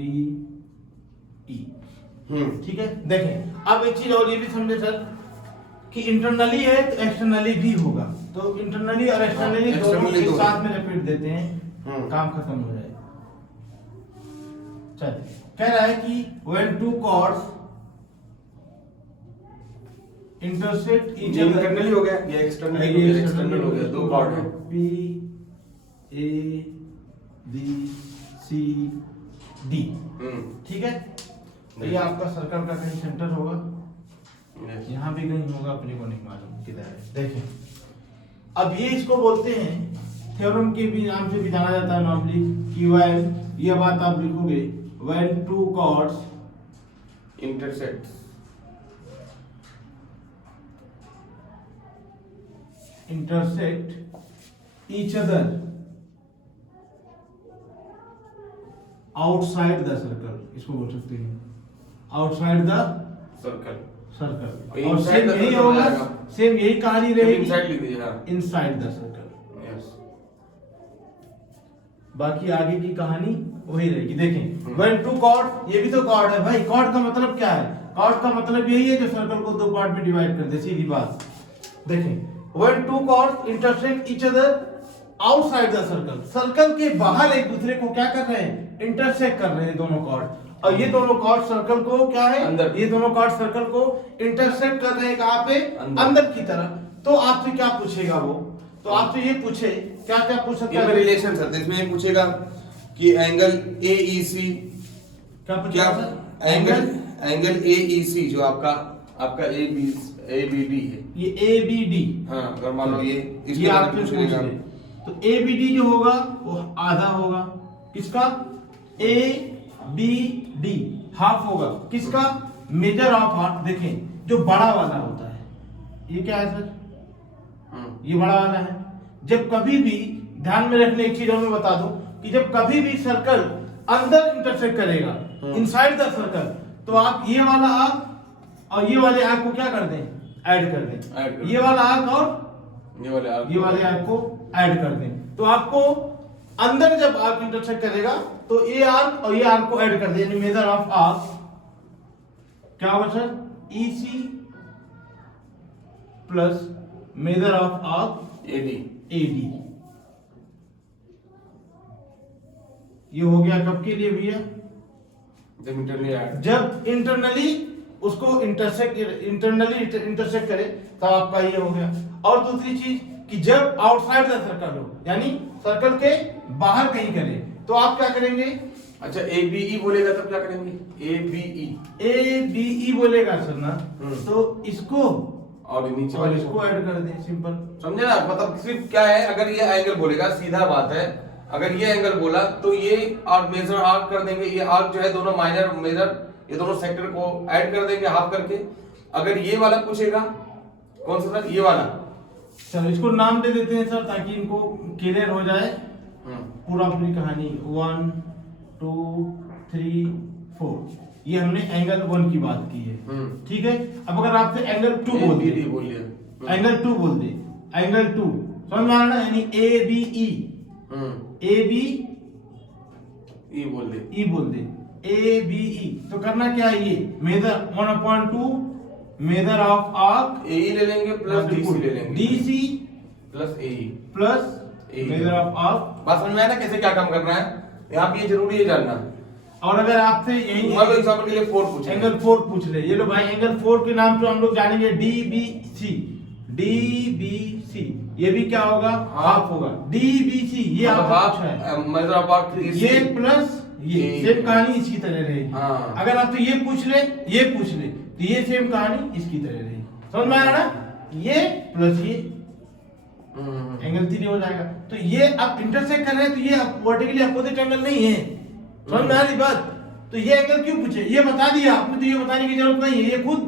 E, ठीक है। देखें अब एक चीज और ये भी समझे सर कि इंटरनली है तो एक्सटर्नली भी होगा, तो इंटरनली और एक्सटर्नली दोनों एक साथ में रिपीट देते हैं, काम खत्म हो जाए। चल कह रहा है कि when two chords intersect each other, internally हो गया या एक्सटर्नल हो गया, दो कॉर्ड है B A B C D, ठीक है। तो ये आपका सर्कल का कहीं सेंटर होगा, यहाँ भी कहीं होगा, अपने को नहीं मालूम किधर है। देखें अब ये इसको बोलते हैं थ्योरम के भी नाम से भी जाना जाता है नॉर्मली कि when, ये बात आप लिखोगे, when two chords intersect each other outside the circle, इसको बोल सकते हैं outside the सर्कल। और सेम यही होगा, सेम यही कहानी रहेगी इनसाइड लिख दीजिए। हाँ, इनसाइड द सर्कल। यस, बाकी आगे की कहानी वही रहेगी। देखें when two chord, ये भी तो chord है भाई। chord का मतलब क्या है? chord का मतलब यही है जो सर्कल को दो पार्ट में डिवाइड कर दे, सीधी बात। देखें when two chords intersect each other outside the circle, circle के बाहर एक दूसरे को क्या कर रहे हैं, इंटरसेक्ट कर रहे हैं दोनों कॉर्ड, और ये दोनों कॉर्ड सर्कल को क्या है, अंदर, ये दोनों कॉर्ड सर्कल को इंटरसेक्ट कर रहे हैं कहाँ पे, अंदर की तरफ। तो आपसे क्या पूछेगा वो, तो आपसे ये पूछे क्या क्या पूछ सकता है रिलेशन सर, इसमें ये पूछेगा कि एंगल AEC, क्या एंगल AEC जो आपका ABD है, ये ABD, हाँ, अगर मान लो ये आपसे पूछेगा तो ABD जो होगा वो आधा होगा, किसका, ABD हाफ होगा, किसका, मेजर ऑफ हाफ। देखें जो बड़ा वाला होता है, ये क्या है सर, ये बड़ा वाला है। जब कभी भी ध्यान में रखने एक चीज और मैं बता दूं कि जब कभी भी सर्कल अंदर इंटरसेक्ट करेगा, इनसाइड द सर्कल, तो आप ये वाला आर्क और ये वाले आर्क को क्या कर दें, ऐड कर दें। ये वाला आर्क और ये वाले आर्क को ऐड कर दें। तो आपको अंदर जब आर्क इंटरसेक्ट करेगा तो ये आर्क और ये आर्क को ऐड कर दें, यानी मेजर ऑफ आर्क क्या होगा sir, EC plus measure of arc AD। ये हो गया कब के लिए भैया, जब इंटरनली उसको इंटरनली इंटरसेक्ट करे तब आपका ये हो गया। और दूसरी चीज कि जब आउटसाइड द सर्कल हो, यानी सर्कल के बाहर कहीं करे, तो आप क्या करेंगे, अच्छा ABE बोलेगा तब क्या करेंगे, ABE बोलेगा सर ना, तो इसको और नीचे और इसको ऐड कर दें, सिंपल, समझे ना। मतलब सिर्फ क्या है, अगर ये एंगल बोलेगा, सीधा बात है, अगर ये एंगल बोला तो ये और मेजर आर्क कर देंगे, ये आर्क जो है दोनों माइनर मेजर, ये दोनों सेक्टर को ऐड कर देंगे हाफ करके। अगर ये वाला पूछेगा, कौन सा सर, ये वाला, चलो इसको नाम दे देते हैं सर ताकि इनको क्लियर हो जाए पूरा अपनी कहानी। 1 2 3 4 ये हमने एंगल 1 की बात की है, ठीक है। अब अगर आपसे एंगल 2 बोल दे, एंगल 2 बोल दे, एंगल 2 समझ में आ रहा है, यानी ABE, ABE बोल दे, ABE। तो करना क्या है, ये measure 1/2 measure of arc AE ले लेंगे प्लस DC ले लेंगे, DC plus AE plus measure of arc. बात समझ में आया ना कैसे क्या काम करना है। यहाँ पे ये जरूरी है जानना और अगर आपसे यही मान लो एग्जांपल के लिए 4 पूछे, एंगल 4 पूछ ले, ये लो भाई एंगल 4 के नाम से हम लोग जानेंगे DBC, DBC ये भी क्या होगा, हाफ होगा। DBC ये आपका पूछा है, मेजर ऑफ आर्क ये प्लस ये सेम कहानी इसकी तरह रहेगी। हाँ। अगर आप तो ये पूछ ले, ये पूछ ले, तो ये सेम कहानी इसकी तरह रहेगी। समझ में आया ना, ये प्लस ये एंगल 3 हो जाएगा। तो ये आप इंटरसेक्ट कर रहे हैं, तो ये वर्टिकली अपोजिट एंगल नहीं है। समझ में आ रही बात। तो ये एंगल क्यों पूछे, ये बता दिया आपने, तो ये बताने की जरूरत नहीं है, ये खुद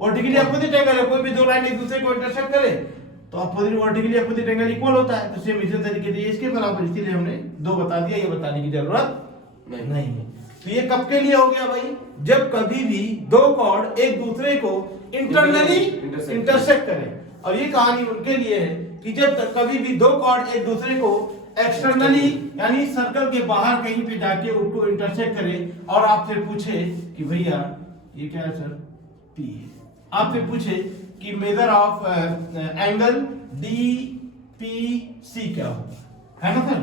वर्टिकली अपोजिट एंगल है। कोई भी दो लाइन एक दूसरे को इंटरसेक्ट करे तो opposite vertically opposite angle equal होता है। तो सेम इसी तरीके से इसके बराबर, इसीलिए हमने 2 बता दिया, ये बताने की जरूरत नहीं है। तो ये कब के लिए हो गया भाई, जब कभी भी दो कॉर्ड एक दूसरे को इंटरनली इंटरसेक्ट करें। और ये कहानी उनके लिए है कि जब तक कभी भी दो कॉर्ड एक दूसरे को एक्सटर्नली यानी सर्कल के बाहर कहीं पे जाके उनको इंटरसेक्ट करे और आपसे पूछे कि भैया ये क्या है सर, P है। आपसे पूछे कि मेजर ऑफ एंगल DPC क्या होगा, है ना सर।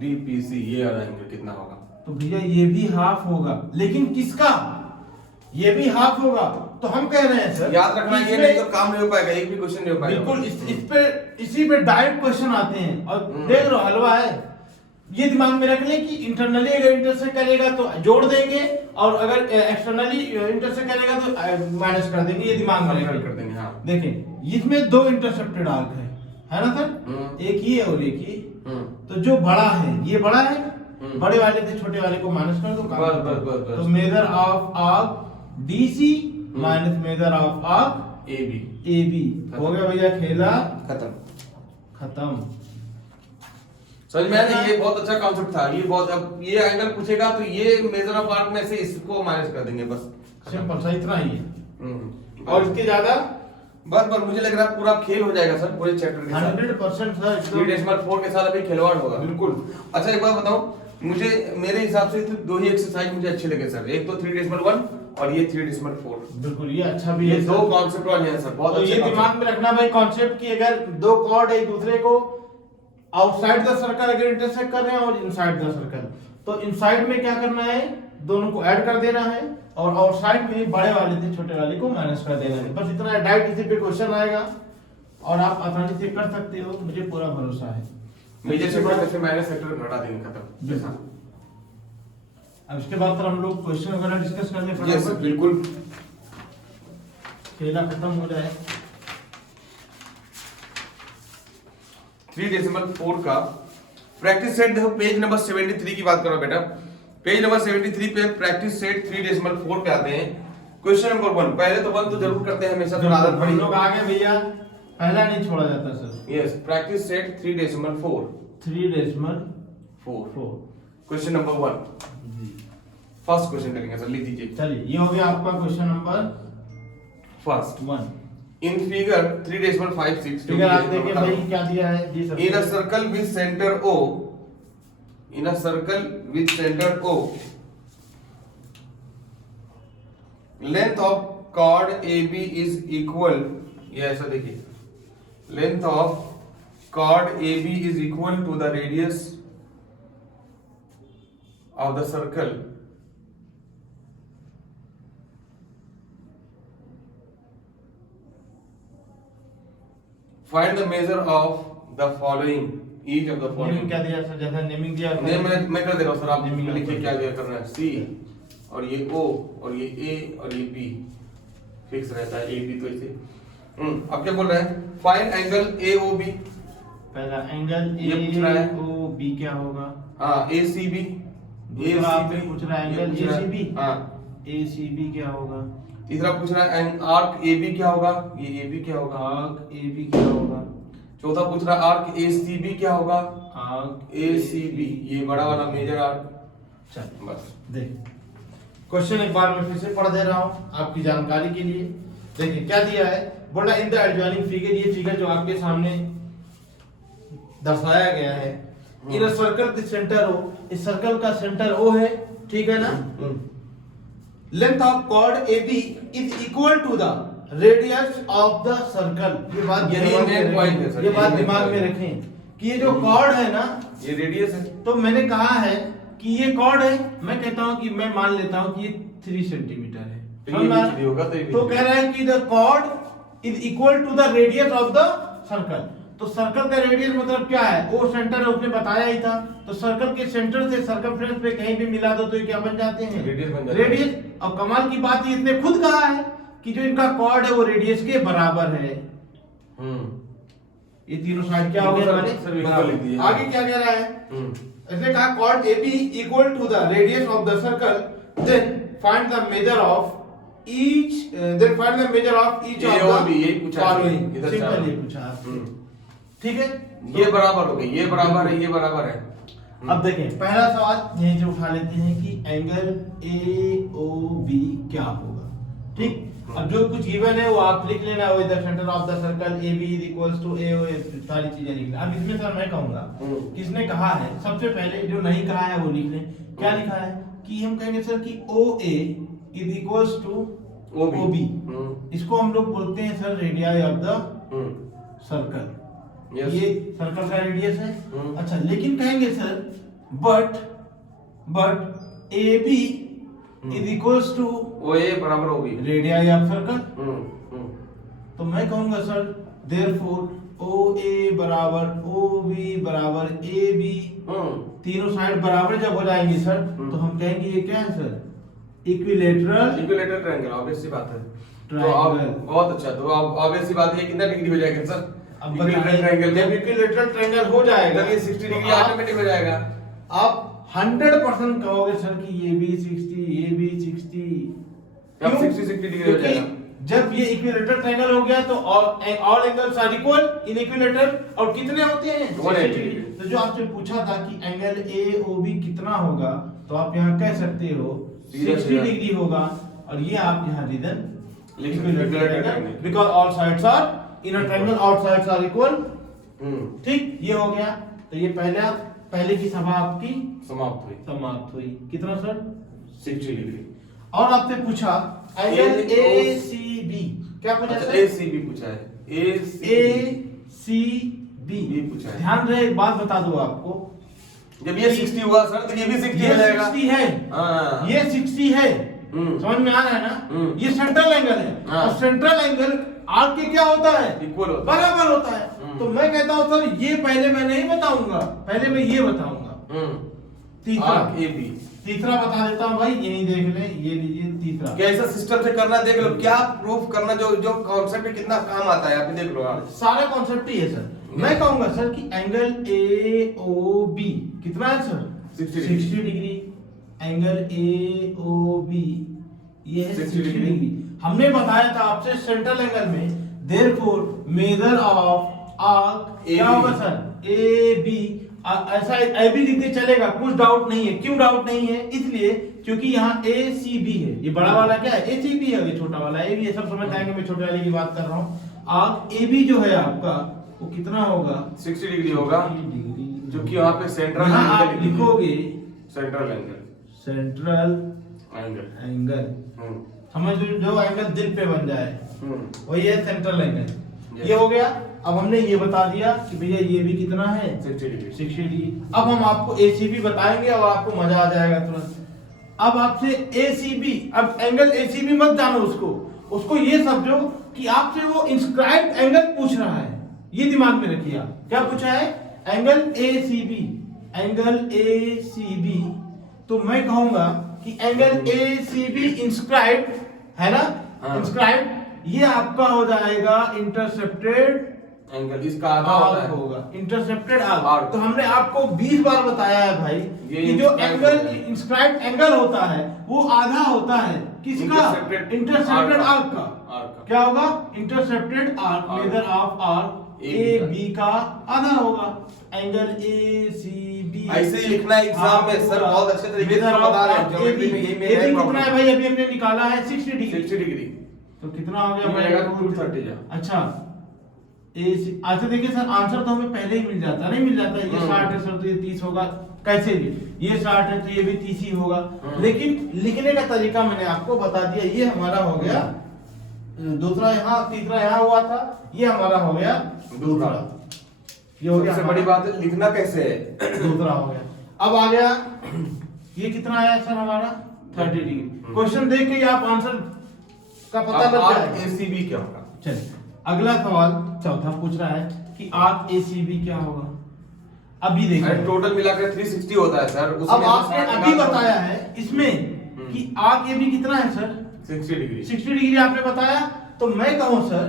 DPC ये वाला एंगल कितना होगा, तो भैया ये भी हाफ होगा, लेकिन किसका, ये भी हाफ होगा। तो हम कह रहे हैं सर, याद रखना, ये नहीं तो काम नहीं हो पाएगा, एक भी क्वेश्चन नहीं हो पाएगा। बिल्कुल इसी पे डायरेक्ट क्वेश्चन आते हैं। और देख लो हलवा है, ये दिमाग में रख ले कि इंटरनली अगर इंटरसेक्ट करेगा तो जोड़ देंगे, और अगर एक्सटर्नली इंटरसेक्ट करेगा तो माइनस कर देंगे। ये दिमाग में कर देंगे। हाँ देखें, इसमें 2 इंटरसेप्टेड आर्क है ना सर, एक ये और एक ये। तो जो बड़ा है ये बड़ा है, बड़े वाले से छोटे वाले को माइनस कर दो, बस। तो major of arc DC minus major of arc AB हो गया भैया, खेला खत्म। समझ में आया ना, ये बहुत अच्छा कॉन्सेप्ट था। ये बहुत, अब ये एंगल पूछेगा तो ये मेजर ऑफ आर्क में से इसको माइनस कर देंगे, बस सिंपल सा इतना ही है। और इसके ज्यादा बस मुझे लग रहा है पूरा खेल हो जाएगा सर, पूरे चैप्टर के साथ 100% सर। 3.4 के साथ अभी खिलवाड़ होगा। बिल्कुल। अच्छा एक बात बताऊं, मुझे मेरे हिसाब से तो 2 ही एक्सरसाइज मुझे अच्छे लगे सर, एक तो 3.1 और ये 3.4। बिल्कुल ये अच्छा भी है, ये 2 कॉन्सेप्ट वाले हैं सर, बहुत तो अच्छे। ये दिमाग में रखना भाई कॉन्सेप्ट कि अगर दो कॉर्ड एक दूसरे को आउटसाइड द सर्कल अगर इंटरसेक्ट कर रहे हैं और इनसाइड द सर्कल, तो इनसाइड में क्या करना है, दोनों को ऐड कर देना है, और आउटसाइड में बड़े वाले से छोटे वाले को माइनस कर देना है। बस इतना डायरेक्ट इसी पे क्वेश्चन आएगा और आप आसानी से कर सकते हो, मुझे पूरा भरोसा है। मेजर सेक्टर से माइनस सेक्टर घटा देंगे, खत्म। अब इसके बाद फिर हम लोग क्वेश्चन वगैरह डिस्कस कर लें। यस बिल्कुल, खेला खत्म हो जाए। 3.4 का प्रैक्टिस सेट देखो, पेज नंबर 73 की बात करो बेटा। पेज नंबर 73 पे प्रैक्टिस सेट 3.4 पे आते हैं। क्वेश्चन नंबर 1, पहले तो 1 तो जरूर करते हैं हमेशा, तो आदत पड़ी। लोग आगे भैया पहला नहीं छोड़ा जाता sir. Yes, practice set 3.4 3.4 question number 1 first question करेंगे सर, लिख दीजिए। चलिए ये हो गया आपका question number first 1। In figure 3.56 figure आप देखिए भाई क्या दिया है जी sir. In a circle with centre O, in a circle with center O, length of chord AB is equal, ये ऐसा देखिए, length of chord AB is equal to the radius of the circle find the measure of the following, each of the naming following। क्या दिया sir, जैसा naming दिया नहीं मैं कर दे रहा हूँ सर, आप नेमिंग लिखिए क्या क्या करना है। C और ये O और ये A और ये B फिक्स रहता है, A B तो इसे अब क्या बोल रहे हैं, फाइंड एंगल AOB। पहला एंगल ये पूछ रहा है। AOB क्या होगा, हाँ ACB, दूसरा आपने पूछ रहा है एंगल ACB, हाँ ACB क्या होगा, तीसरा पूछ रहा है आर्क AB क्या होगा, ये AB क्या होगा, आर्क AB क्या होगा, चौथा पूछ रहा है आर्क ACB क्या होगा, आर्क ACB ये बड़ा वाला मेजर आर्क। चल बस देख क्वेश्चन एक बार मैं फिर से पढ़ दे रहा हूँ आपकी जानकारी के लिए। देखिए क्या दिया है, बोला इन द एडजॉइनिंग फिगर, ये फिगर जो आपके सामने दर्शाया गया है, in circle the centre O, इस सर्कल का सेंटर O है, ठीक है ना। Length of chord AB is equal to the radius of the circle. ये बात यही मेन पॉइंट है सर, ये बात यही दिमाग main में point रखें कि ये जो कॉर्ड है ना, ये रेडियस है। तो मैंने कहा है कि ये कॉर्ड है, मैं कहता हूं कि मैं मान लेता हूं कि ये 3 सेंटीमीटर है, तो ये भी 3 होगा, तो कह रहा है कि the chord is equal to the radius of the circle. तो सर्कल का रेडियस मतलब क्या है, वो सेंटर है, उसने बताया ही था। तो सर्कल के सेंटर से सर्कमफ्रेंस पे कहीं भी मिला दो तो ये क्या बन जाते हैं, रेडियस बन जाते हैं। रेडियस। और कमाल की बात है, इसने खुद कहा है कि जो इनका कॉर्ड है वो रेडियस के बराबर है। ये तीनों साइड क्या हो गए हमारे बराबर। आगे क्या कह रहा है, इसने कहा chord AB equal to the radius of the circle, then find the measure of each of the following. Simple ये पूछा, ठीक है। ये बराबर हो गई, ये बराबर है, ये बराबर है। अब देखें पहला सवाल यहीं से उठा लेते हैं कि एंगल AOB क्या होगा, ठीक। अब जो कुछ गिवन है वो आप लिख लेना, वो इधर centre of the circle AB is equals to AO, सारी चीजें लिख लें। अब इसमें सर मैं कहूंगा किसने कहा है, सबसे पहले जो नहीं कहा है वो लिख लें। क्या लिखा है कि हम कहेंगे सर कि OA is equals to OB। इसको हम लोग बोलते हैं sir radius of the circle. ये सर्कल का रेडियस है। अच्छा, लेकिन कहेंगे sir but AB is equals to OA बराबर OB, रेडियस ऑफ सर्कल। तो मैं कहूंगा सर देयरफॉर OA बराबर OB बराबर AB, तीनों साइड बराबर जब हो जाएंगे सर तो हम कहेंगे ये क्या है सर, इक्विलेटरल ट्रायंगल। ऑब्वियस सी बात है। तो ट्रायंगल। अब बहुत अच्छा, तो अब ऑब्वियस सी बात है, कितना डिग्री हो जाएगा सर, अब इक्विलेटरल ट्रायंगल। जब इक्विलेटरल ट्रायंगल हो जाएगा ये 60 डिग्री ऑटोमेटिक हो जाएगा। आप 100% कहोगे सर कि ये भी 60, ये भी 60। अब 60 डिग्री हो जाएगा। जब ये इक्विलेटरल ट्रायंगल हो गया तो all angles are equal in equilateral, और कितने होते हैं 60 डिग्री। तो जो आपसे पूछा था कि एंगल AOB कितना होगा, तो आप यहाँ कह सकते हो 60 डिग्री होगा, और ये आप यहाँ reason because all sides are in a triangle, all sides are equal. ठीक, ये हो गया। तो ये पहले की सभा आपकी समाप्त हुई। कितना सर, 60 डिग्री। और आपसे पूछा एंगल ACB, क्या पूछा सर, ACB पूछा है, ACB पूछा है। ध्यान रहे, एक बात बता दूं आपको, जब ये 60 हुआ सर तो ये भी 60 हो जाएगा। 60 है, हाँ। ये 60 है, समझ में आ रहा है ना। ये सेंट्रल एंगल है, और सेंट्रल एंगल आर्क के क्या होता है, इक्वल होता है, बराबर होता है। तो मैं कहता हूं सर ये पहले मैं नहीं बताऊंगा, पहले मैं ये बताऊंगा। तीसरा बता देता हूं भाई, यही देख ले, ये लीजिए तीसरा। कैसा सिस्टम से करना देख लो, क्या प्रूफ करना, जो कॉन्सेप्ट में कितना काम आता है, आप देख लो। सारा कॉन्सेप्ट ही है सर। मैं कहूंगा सर कि एंगल AOB कितना है सर, 60 डिग्री। एंगल AOB ये है 60 डिग्री। हमने बताया था आपसे सेंट्रल एंगल में, देयरफॉर मेजर ऑफ आर्क क्या होगा सर, AB। ऐसा AB लिख के चलेगा, कुछ डाउट नहीं है। क्यों डाउट नहीं है, इसलिए क्योंकि यहाँ ACB है, ये बड़ा वाला क्या है ACB है, ये छोटा वाला AB है। सब समझ आएंगे, मैं छोटे वाले की बात कर रहा हूँ। आर्क AB जो है आपका वो कितना होगा, 60 डिग्री होगा, जो कि वहाँ पे सेंट्रल आप लिखोगे सेंट्रल एंगल। समझ लो, जो एंगल दिल पे बन जाए वही है सेंट्रल एंगल। ये हो गया। अब हमने ये बता दिया कि भैया ये भी कितना है 60 डिग्री। अब हम आपको ACB बताएंगे और आपको मजा आ जाएगा तुरंत। अब आपसे ACB, अब एंगल ACB मत जानो, उसको ये समझो कि आपसे वो इंस्क्राइब्ड एंगल पूछ रहा है, ये दिमाग में रखिए आप। क्या पूछा है, एंगल ACB। तो मैं कहूंगा कि एंगल ACB इंस्क्राइब्ड है ना, इंस्क्राइब्ड, ये आपका हो जाएगा इंटरसेप्टेड एंगल, इसका आधा होगा इंटरसेप्टेड आर्क। तो हमने आपको 20 बार बताया है भाई कि जो एंगल इंस्क्राइब्ड एंगल होता है वो आधा होता है किसका, इंटरसेप्टेड आर्क का। क्या होगा, intercepted arc, major of arc AB का आधा होगा। एंगल ACB ऐसे ही लिखना है एग्जाम में सर, बहुत अच्छे तरीके से बता रहे हैं। ज्योमेट्री में यही मेरा कितना है भाई, अभी हमने निकाला है 60 डिग्री। तो कितना हो गया भाई, 230। अच्छा अच्छा देखिए सर, आंसर तो हमें पहले ही मिल जाता, नहीं मिल जाता। ये 60 है सर तो ये 30 होगा, कैसे भी ये 60 है तो ये भी 30 ही होगा। लेकिन लिखने का तरीका मैंने आपको बता दिया। ये हमारा हो गया दूसरा, यहाँ तीसरा यहाँ हुआ था, ये हमारा हो गया दूसरा। ये हो गया। सबसे बड़ी बात है लिखना कैसे है, दूसरा हो गया। अब आ गया ये कितना आया सर हमारा 30 डिग्री। क्वेश्चन देख के ही आप आंसर का पता लग जाएगा। ACB क्या होगा? चलिए अगला सवाल चौथा पूछ रहा है कि आर्क ACB क्या होगा। अभी देखिए टोटल मिलाकर 360 होता है सर। अब आपने अभी बताया है इसमें कि आर्क AB कितना है सर 60 डिग्री। 60 डिग्री आपने बताया, तो मैं कहूं सर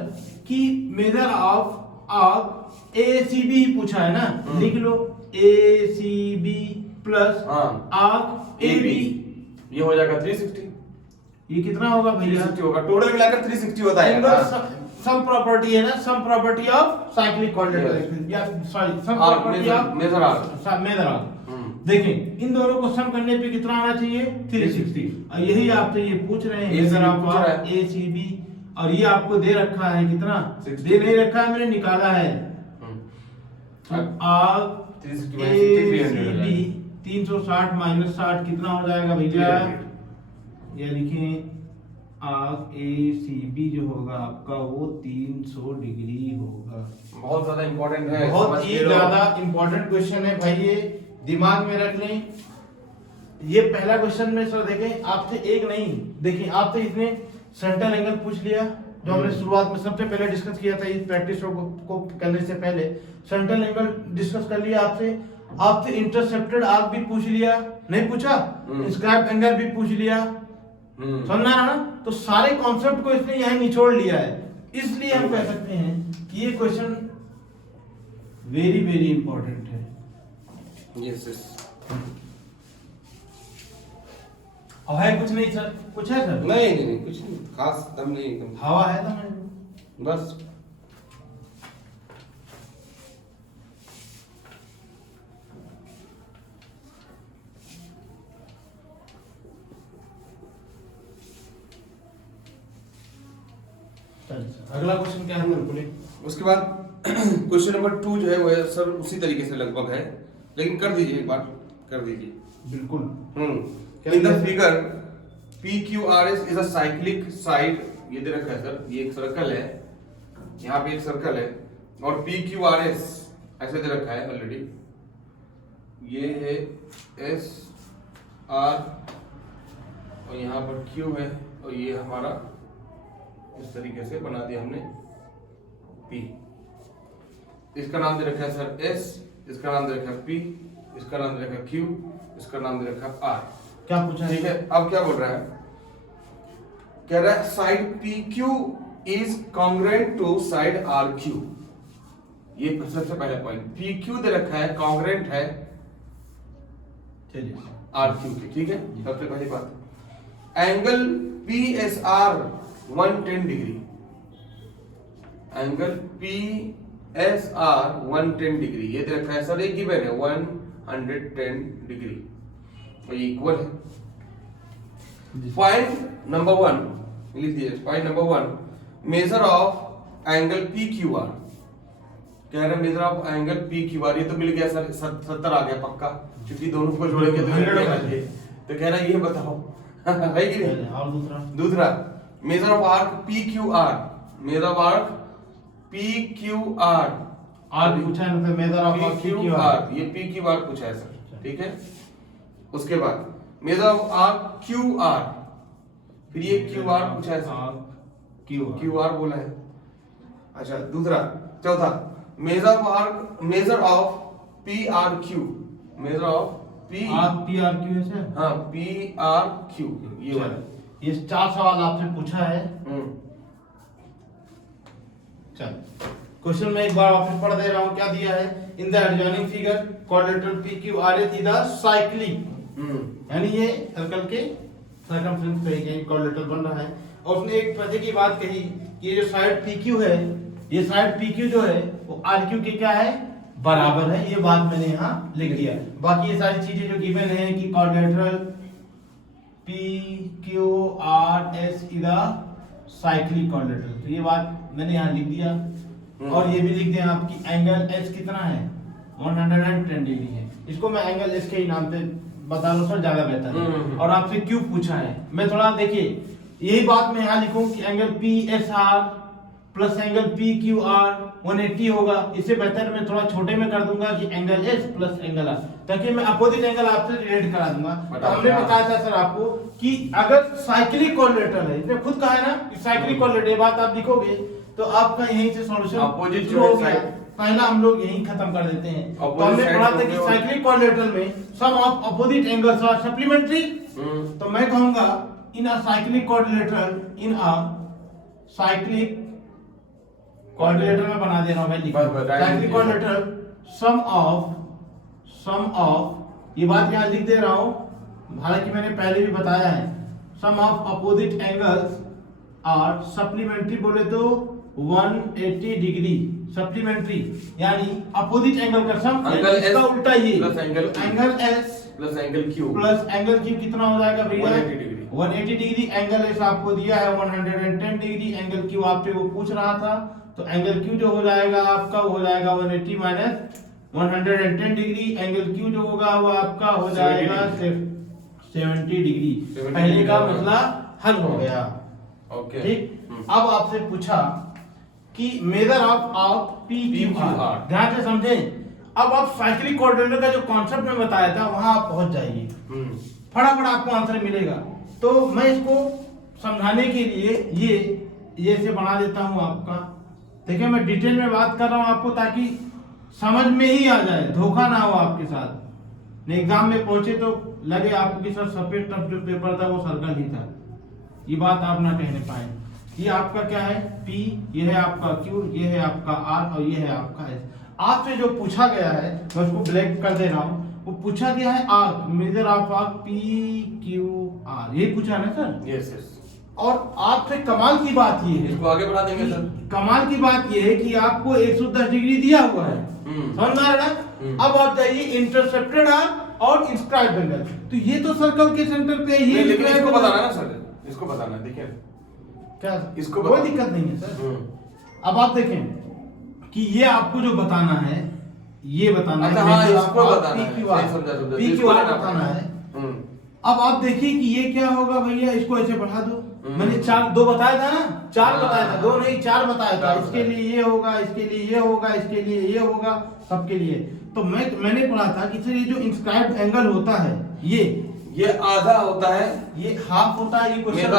कि मेजर ऑफ आर्क ACB ही पूछा है ना, लिख लो ACB प्लस आर्क AB, ये हो जाएगा 360। ये कितना होगा भैया 360 होगा, टोटल मिलाकर 360 होता है। सम प्रॉपर्टी है ना, sum property of cyclic quadratic या sorry sum property of major arc. देखें इन दोनों को सम करने पे कितना आना चाहिए 360, और यही आपसे ये पूछ रहे हैं मेजर ऑफ ACB, और ये आपको दे रखा है कितना, दे नहीं रखा है, मैंने निकाला है। आर्क ACB 360 माइनस 60 कितना हो जाएगा भैया, ये लिखें आर्क ACB जो होगा आपका वो 300 डिग्री होगा। बहुत ज्यादा इंपॉर्टेंट है, बहुत ही ज्यादा इंपॉर्टेंट क्वेश्चन है भाई, ये दिमाग में रख लें। ये पहला क्वेश्चन में सर देखें आपसे एक नहीं, देखिए आपसे इसने सेंट्रल एंगल पूछ लिया जो हमने शुरुआत में सबसे पहले डिस्कस किया था इस प्रैक्टिस को करने से पहले, सेंट्रल एंगल डिस्कस कर लिया आपसे इंटरसेप्टेड आर्क भी पूछ लिया, नहीं पूछा, स्क्राइब एंगल भी पूछ लिया, समझना ना। तो सारे कॉन्सेप्ट को इसने यहां निचोड़ लिया है, इसलिए हम कह सकते हैं कि ये क्वेश्चन वेरी वेरी इंपॉर्टेंट है। Yes yes. अब है कुछ नहीं सर, कुछ है सर? नहीं कुछ नहीं खास, दम नहीं एकदम हवा है दम है बस। अगला क्वेश्चन क्या है बोले। उसके बाद क्वेश्चन नंबर 2 जो है वो है सर उसी तरीके से लगभग है, लेकिन कर दीजिए एक बार, कर दीजिए बिल्कुल। इन the figure PQRS is a cyclic side, ये दे रखा है सर, ये एक सर्कल है, यहाँ पे एक सर्कल है, और PQRS ऐसे दे रखा है ऑलरेडी, ये है SR और यहाँ पर Q है, और ये हमारा इस तरीके से बना दिया हमने P। इसका नाम दे रखा है सर S, इसका नाम दे रखा है P, इसका नाम दे रखा है Q, इसका नाम दे रखा है R। क्या पूछा? ठीक है, अब क्या बोल रहा है, कह रहा है side PQ is congruent to side RQ। ये सबसे पहला पॉइंट, PQ दे रखा है, कॉन्ग्रुएंट है RQ के, ठीक है, सबसे पहली बात। Angle PSR 110 degree, angle PSR 110 degree, ये दे रखा है सर, एक गिवन है 110 डिग्री, और ये इक्वल है। पॉइंट नंबर 1 लिख दिए, point number 1 measure of angle PQR, कह रहे मेजर ऑफ एंगल PQR, ये तो मिल गया सर, 70 आ गया पक्का, क्योंकि दोनों को जोड़ेंगे तो 100 आ जाए। तो कह रहा है ये बताओ है कि नहीं। और दूसरा measure of arc PQR, measure of arc PQR, आर पूछा है मतलब मेजर ऑफ PQR, ये PQR पूछा है सर, ठीक है। उसके बाद मेजर ऑफ आर्क QR, फिर ये QR पूछा है सर, QR बोला है। अच्छा दूसरा, चौथा measure of PRQ, measure of PRQ है सर, हाँ PRQ, ये वाला, ये 4 सवाल आपसे पूछा है। चल क्वेश्चन में एक बार वापस पढ़ दे रहा हूं, क्या दिया है, इन the adjoining figure quadrilateral PQRS is the cyclic, यानी ये सर्कल के सर्कमफ्रेंस पे ये क्वाड्रिलेटरल बन रहा है। और उसने एक पते की बात कही कि ये जो साइड PQ है, ये साइड PQ जो है वो RQ के क्या है, बराबर है, ये बात मैंने यहाँ लिख दिया। बाकी ये सारी चीजें जो गिवन है कि quadrilateral PQRS is the cyclic quadrilateral, तो ये बात मैंने यहाँ लिख दिया। और ये भी लिख दिया आपकी एंगल S कितना है 110 डिग्री है, इसको मैं एंगल S के ही नाम से बता दो सर, ज्यादा बेहतर है। और आपसे क्यों पूछा है, मैं थोड़ा देखिए यही बात मैं यहाँ लिखूं कि angle PSR plus angle P Q R 180 होगा। इससे बेहतर मैं थोड़ा छोटे में कर दूंगा कि angle S plus angle R, ताकि मैं अपोजिट एंगल आपसे रिलेट करा दूंगा। तो हमने बताया था सर आपको कि अगर साइक्लिक कोऑर्डिनेटर है, इसने खुद कहा है ना कि साइक्लिक कोऑर्डिनेटर, ये बात आप लिखोगे तो आपका यहीं से सॉल्यूशन अपोजिट शुरू हो गया। पहला हम लोग यहीं खत्म कर देते हैं। तो हमने पढ़ा था कि साइक्लिक कोऑर्डिनेटर में sum of opposite angles are supplementary. तो मैं कहूंगा in a cyclic coordinator, in a cyclic coordinator में बना दे रहा हूं मैं, लिखा साइक्लिक कोऑर्डिनेटर सम ऑफ, ये बात यहां लिख दे रहा हूं, हालांकि मैंने पहले भी बताया है, sum of opposite angles are supplementary, बोले तो 180 डिग्री सप्लीमेंट्री, यानी अपोजिट एंगल का सम, इसका उल्टा ये angle S plus angle Q कितना हो जाएगा भैया 180 डिग्री। 180 डिग्री। एंगल एस आपको दिया है 110 डिग्री, एंगल क्यू आपसे वो पूछ रहा था, तो एंगल क्यू जो हो जाएगा आपका वो हो जाएगा 180 माइनस 110 डिग्री। एंगल क्यू जो होगा वो आपका हो जाएगा 70 डिग्री। पहले का मसला हल हो गया। ओके ठीक। अब आपसे पूछा कि measure of P Q R, ध्यान से समझें। अब आप साइक्लिक कोऑर्डिनेटर का जो कॉन्सेप्ट में बताया था वहां आप पहुंच जाइए, फटाफट आपको आंसर मिलेगा। तो मैं इसको समझाने के लिए ये से बना देता हूं आपका। देखिए मैं डिटेल में बात कर रहा हूं आपको ताकि समझ में ही आ जाए, धोखा ना हो आपके साथ। एग्जाम में पहुंचे तो लगे आपको कि सर सफेद टफ जो पेपर था वो सर्कल ही था, ये बात आप ना कहने पाए। ये आपका क्या है P, ये है आपका Q, ये है आपका R और ये है आपका S। आपसे जो पूछा गया है मैं उसको ब्लैक कर दे रहा हूँ, वो पूछा गया है arc, major of arc P Q R, ये पूछा ना सर। यस। और आपसे कमाल की बात ये है, इसको आगे बढ़ा देंगे सर। कमाल की बात ये है कि आपको 110 डिग्री दिया हुआ है, समझ में आ रहा है। अब आप जाइए इंटरसेप्टेड आर्क और इंस्क्राइब्ड एंगल, तो ये तो सर्कल के सेंटर पे ये, लेकिन इसको बताना ना सर, इसको बताना है। देखिए क्या इसको कोई दिक्कत नहीं है सर। अब आप देखें कि ये आपको जो बताना है, ये बताना अच्छा, है, हाँ, इसको बताना है। पी क्यू आर बताना है। अब आप देखिए कि ये क्या होगा भैया, इसको ऐसे बढ़ा दो। मैंने दो बताया था ना, चार बताया था, दो नहीं चार बताया था। इसके लिए ये होगा, इसके लिए ये होगा, इसके लिए ये होगा, सबके लिए। तो मैंने पढ़ा था कि सर ये जो इंस्क्राइब्ड एंगल होता है ये आधा होता है, ये हाफ होता है। ये क्वेश्चन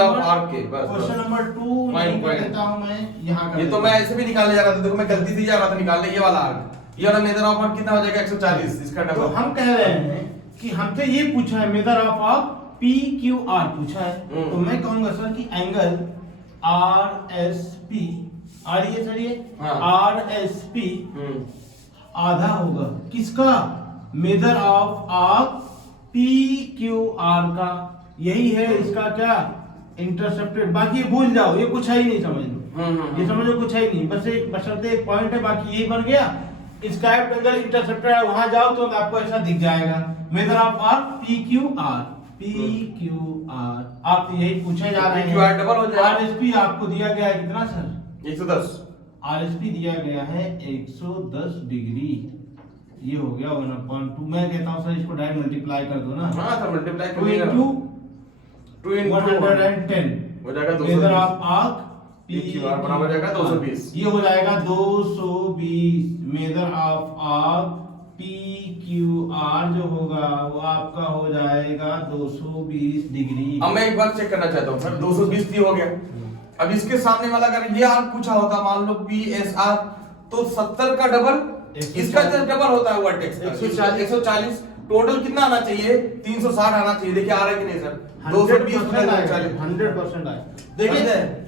नंबर 2 नहीं कर देता हूं मैं यहाँ कर। ये तो मैं ऐसे भी निकालने जा रहा था, देखो मैं गलती से जा रहा था निकालने, ये वाला आर्क, ये वाला मेजर ऑफ आर्क कितना हो जाएगा 140, इसका डबल। तो हम कह रहे हैं कि हमसे ये पूछा है measure of P Q R पूछा है, तो मैं कहूंगा सर कि एंगल आर एस पी, आ रही है सर ये आर एस पी आधा होगा किसका, measure of arc P Q R का। यही है इसका क्या, इंटरसेप्टेड। बाकी ये भूल जाओ, ये कुछ है ही नहीं, समझ लो ये समझो कुछ है ही नहीं, बस एक बशर्ते एक पॉइंट है, बाकी यही बन गया। इंस्क्राइब्ड एंगल इंटरसेप्टेड है, वहां जाओ तो आपको ऐसा दिख जाएगा, major of arc P Q R, P Q R. आप यही पूछे जा रहे हैं। डबल हो जाएगा। आरएसपी आपको दिया गया है कितना सर, 110। आरएसपी दिया गया है 110 डिग्री, ये हो गया 1/2। मैं कहता हूं सर इसको डायरेक्ट मल्टीप्लाई कर दो ना, हां सर मल्टीप्लाई कर 2 into 110 हो जाएगा 220। Major of arc P Q R बराबर हो जाएगा 220। ये हो जाएगा 220। Major of arc P Q R जो होगा वो आपका हो जाएगा 220 डिग्री। अब मैं एक बार चेक करना चाहता हूँ सर, 220 भी हो गया। अब इसके सामने वाला अगर ये आर्क पूछा होता, मान लो पी एस आर, तो 70 का डबल, इसका जो डबल होता है वर्टेक्स का 140। टोटल कितना आना चाहिए, 360 आना चाहिए। देखिए आ रहा है कि नहीं सर, 100% आए। देखिए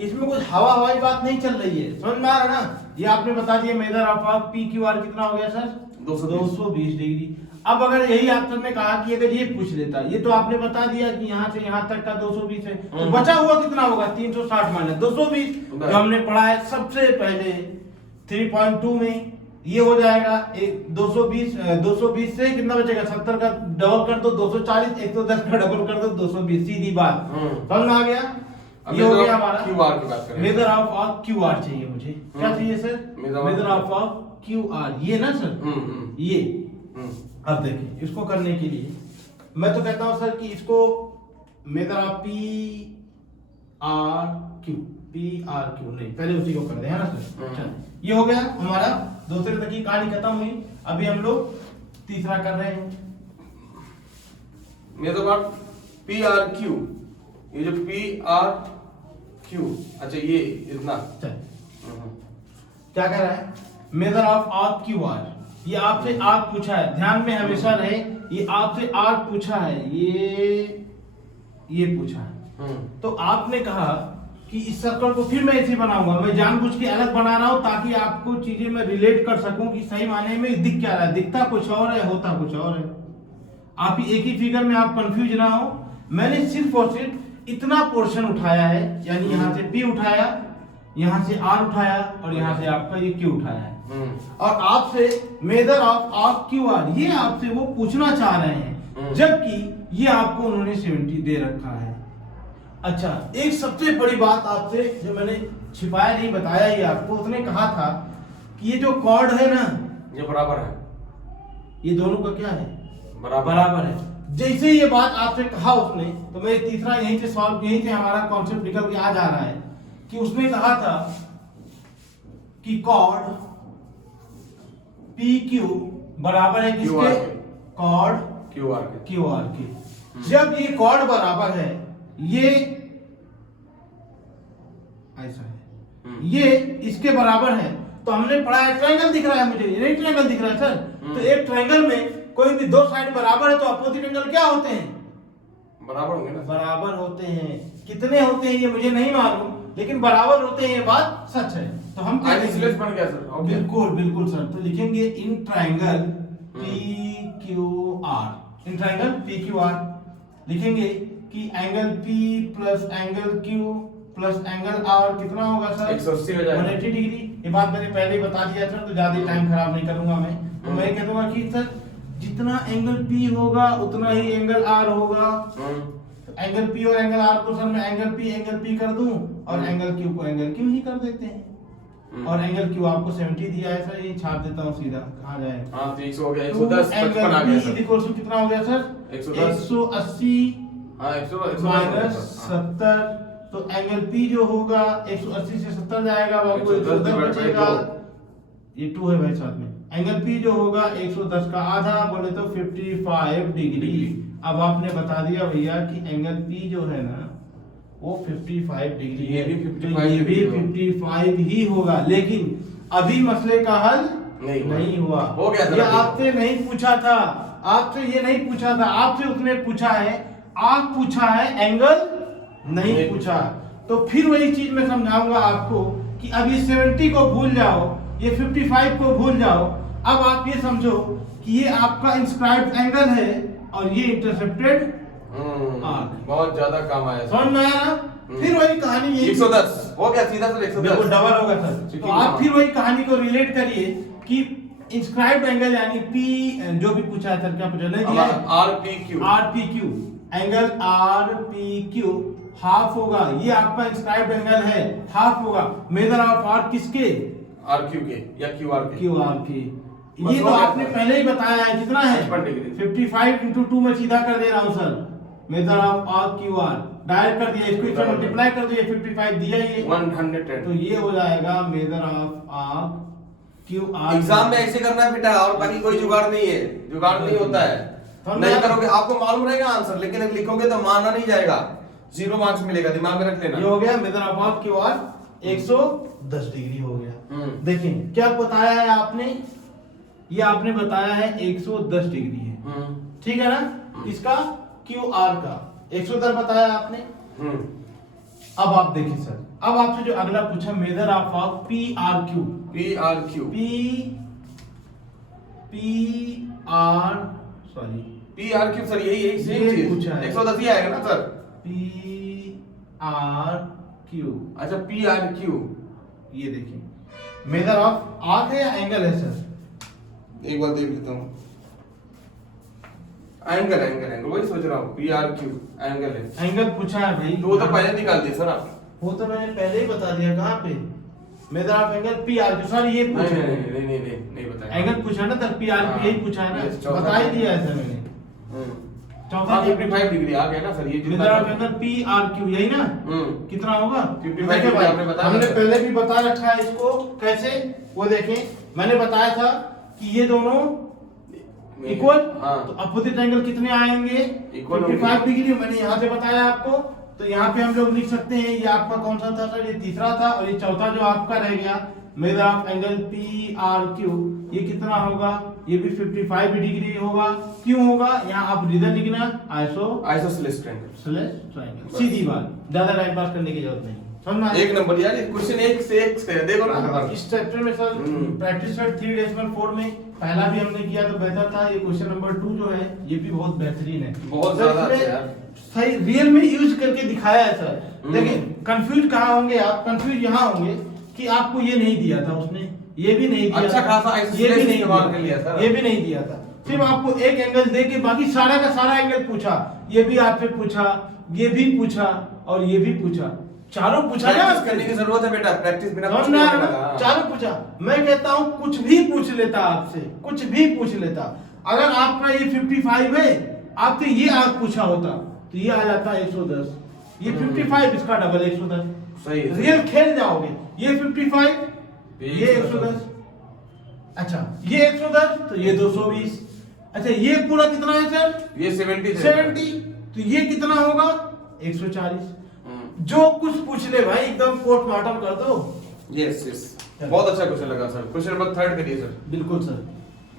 इसमें कुछ हवाई बात नहीं चल रही है, समझ में आ रहा ना। ये आपने बता दिया major of arc P Q R कितना हो गया सर, 220 डिग्री। अब अगर यही आपने ने कहा कि अगर ये पूछ लेता, ये तो आपने बता दिया कि यहाँ से यहाँ तक का 220 है, तो बचा हुआ कितना होगा 360 माइनस 220, जो हमने पढ़ा है सबसे पहले 3.2 में। ये हो जाएगा 220 से कितना बचेगा, 70 का डबल कर दो 240, 110 का डबल कर दो 220, सीधी बात, समझ में आ गया। ये हो गया हमारा क्यू आर की बात करें, major of arc Q R चाहिए मुझे। क्या चाहिए sir, major of arc Q R, ये ना सर ये। अब देखिए इसको करने के लिए मैं तो कहता हूं सर कि इसको measure of P R Q, P R Q, नहीं पहले उसी को कर दे, है ना सर। अच्छा, ये हो गया हमारा दूसरे तक की कहानी खत्म हुई। अभी हम लोग तीसरा कर रहे हैं। मेरे तो बात पी आर क्यू, ये जो पी आर क्यू, अच्छा ये इतना चल क्या कह रहा है, measure of arc Q R, ये आपसे आर्क पूछा है, ध्यान में हमेशा रहे, ये आपसे आर्क पूछा है, ये पूछा है। तो आपने कहा कि इस सर्कल को फिर मैं ऐसे बनाऊंगा, मैं जानबूझ के अलग बना रहा हूं ताकि आपको चीजें मैं रिलेट कर सकूं कि सही माने में दिख क्या रहा है, दिखता कुछ और है, होता कुछ और है। आप एक ही फिगर में आप कंफ्यूज ना हो। मैंने सिर्फ और सिर्फ इतना पोर्शन उठाया है, यानी यहाँ से P उठाया, यहाँ से R उठाया और यहाँ से आपका ये Q उठाया है, और आपसे major of arc Q R, ये आपसे वो पूछना चाह रहे हैं, जबकि ये आपको उन्होंने 70 दे रखा है। अच्छा, एक सबसे बड़ी बात आपसे जो मैंने छिपाया नहीं, बताया ही आपको, उसने कहा था कि ये जो कॉर्ड है ना, ये बराबर है, ये दोनों का क्या है, बराबर है। जैसे ये बात आपसे कहा उसने, तो मैं तीसरा यहीं से सॉल्व, यहीं से हमारा कॉन्सेप्ट निकल के आ जा रहा है कि उसने कहा था कि कॉर्ड पी क्यू बराबर है किसके, कॉर्ड क्यू आर के। जब ये कॉर्ड बराबर है, ये ऐसा है, ये इसके बराबर है, तो हमने पढ़ा है ट्रायंगल दिख रहा है मुझे, ये नहीं ट्रायंगल दिख रहा है सर। तो एक ट्रायंगल में कोई भी दो साइड बराबर है तो अपोजिट एंगल क्या होते हैं, बराबर होंगे ना, बराबर होते हैं। कितने होते हैं ये मुझे नहीं मालूम, लेकिन बराबर होते हैं, ये बात सच है। तो हम बन गया सर। बिल्कुल बिल्कुल सर। तो लिखेंगे in triangle P Q R, in triangle P Q R लिखेंगे कि angle P plus angle Q plus angle R कितना होगा सर, 180 हो जाएगा, 180 डिग्री। ये बात मैंने पहले ही बता दिया सर, तो ज्यादा टाइम खराब नहीं करूंगा मैं। तो मैं कह दूंगा कि सर जितना एंगल P होगा उतना ही एंगल R होगा। एंगल P और एंगल R को सर मैं एंगल P कर दूं और एंगल Q को एंगल Q ही कर देते हैं। और एंगल Q आपको 70 दिया है सर, ये छाप देता हूं सीधा, कहां जाएगा। हां तो 100 हो गया, 110 55 आ गया सर। इक्वल टू कितना हो गया सर, 180 हां 100 माइनस 70। तो एंगल P जो होगा 180 से 70 जाएगा बाबू, 110 बचेगा, ये 2 है भाई साथ में। एंगल P जो होगा 110 का आधा, बोले तो 55 डिग्री। अब आपने बता दिया भैया कि एंगल P जो है ना वो 55 डिग्री है, ये भी 55 ही होगा। लेकिन अभी मसले का हल नहीं हुआ, हो गया। ये आपसे नहीं पूछा था, आपसे ये नहीं पूछा था, आपसे उसने पूछा है, आप पूछा है, एंगल नहीं पूछा। तो फिर वही चीज मैं समझाऊंगा आपको कि अब ये 70 को भूल जाओ, ये 55 को भूल जाओ। अब आप ये समझो कि ये आपका इंस्क्राइब्ड एंगल है और ये इंटरसेप्टेड आर्क। बहुत ज्यादा काम आया, समझ में आया ना। फिर वही कहानी, ये 110 हो गया सीधा सर, 110 डबल होगा सर। तो आप फिर वही कहानी को रिलेट करिए कि इंस्क्राइब्ड एंगल यानी P जो भी पूछा है सर, क्या पूछा नहीं दिया है, RPQ एंगल RPQ हाफ होगा। ये आपका इंस्क्राइब्ड एंगल है, हाफ होगा। मेजर ऑफ आर्क किसके, RQ के या QR के। ये तो आपने पहले ही बताया है, कितना है 55 इंटू 2 में सीधा कर दे रहा हूं sir. Major of arc QR direct कर दिया, इसको इससे मल्टीप्लाई कर दिया, 55 दिया ये 110। तो ये हो जाएगा major of arc QR। Exam में ऐसे करना है बेटा, और बाकी कोई जुगाड़ नहीं है, जुगाड़ नहीं होता है। नहीं करोगे आपको मालूम रहेगा आंसर, लेकिन अगर लिखोगे तो माना नहीं जाएगा, 0 मार्क्स मिलेगा, दिमाग में रख लेना। ये हो गया major of arc QR 110 degree हो गया। देखिए क्या बताया है आपने, ये आपने बताया है 110 डिग्री है, ठीक है ना। इसका QR का 110 बताया आपने। अब आप देखिए सर, अब आपसे जो अगला पूछा major of arc PRQ sir, यही सेम चीज पूछा है, 110 ही आएगा ना सर। PRQ, अच्छा PRQ, ये देखिए मेजर ऑफ आर्क है या एंगल है सर, एक बार देख लेता हूँ। एंगल वही सोच रहा हूँ, PRQ एंगल है। एंगल पूछा है भाई, तो वो तो पहले निकाल दिया सर आप, वो तो मैंने पहले ही बता दिया। कहाँ पे measure of angle PRQ, sir ये पूछा नहीं बताया। एंगल पूछा ना सर, PRQ यही पूछा है ना, बता ही दिया है सर मैंने। चौथा 55 डिग्री आ गया ना सर, ये middle of angle P R Q, यही ना? कितना होगा? 55 देखिए भाई, आपने बताया हमने था। पहले भी बता रखा है इसको कैसे, वो देखें, मैंने बताया था कि ये दोनों इक्वल, हाँ। तो अपोजिट एंगल कितने आएंगे? Equal 55 degree. मैंने यहाँ से बताया आपको, तो यहाँ पे हम लोग लिख सकते हैं, ये आपका कौन सा था सर? ये तीसरा था, और ये चौथा जो आपका रह गया middle of angle P R Q, ये कितना होगा? ये भी 55 डिग्री होगा। क्यों होगा? यहाँ आप रीजन लिखना, आइसोसेलेस ट्रायंगल, ट्रायंगल, सीधी बात, ज्यादा टाइम पास करने की जरूरत नहीं, समझना? एक नंबर यार, ये क्वेश्चन एक से एक से देखो ना। इस चैप्टर में सर प्रैक्टिस सेट 3.4 में पहला भी हमने किया तो बेहतर था, ये क्वेश्चन नंबर 2 जो है ये भी बहुत बेहतरीन है, बहुत सर ज्यादा इसमें अच्छा यार। सही रियल में यूज करके दिखाया है सर। देखिए कंफ्यूज कहाँ होंगे आप? कंफ्यूज यहाँ होंगे कि आपको ये नहीं दिया था उसने, ये भी नहीं दिया अच्छा था, खासा ये भी आइसोसेलेस नहीं इस्तेमाल कर लिया दिया, सर। ये भी नहीं दिया था, सिर्फ आपको एक एंगल दे के बाकी सारा का सारा एंगल पूछा, ये भी आपसे पूछा, ये भी पूछा और ये भी पूछा, चारों पूछा ना। प्रैक्टिस करने की जरूरत है बेटा, प्रैक्टिस बिना कुछ समझ नहीं में आ रहा होगा। है? चारों पूछा। मैं कहता हूँ कुछ भी पूछ लेता आपसे, कुछ भी पूछ लेता। अगर आपका ये 55 है, आपसे ये आप पूछा होता तो ये आ जाता 110, ये 55, इसका डबल 110। सही है। रियल खेल जाओगे, ये 55, ये 110, अच्छा ये 110 तो ये 220, अच्छा ये पूरा कितना है सर? ये 70 तो ये कितना होगा? 140। जो कुछ पूछ ले भाई एकदम पोस्टमार्टम कर दो। यस यस, बहुत अच्छा क्वेश्चन लगा सर। क्वेश्चन नंबर 3 करिए सर। बिल्कुल सर,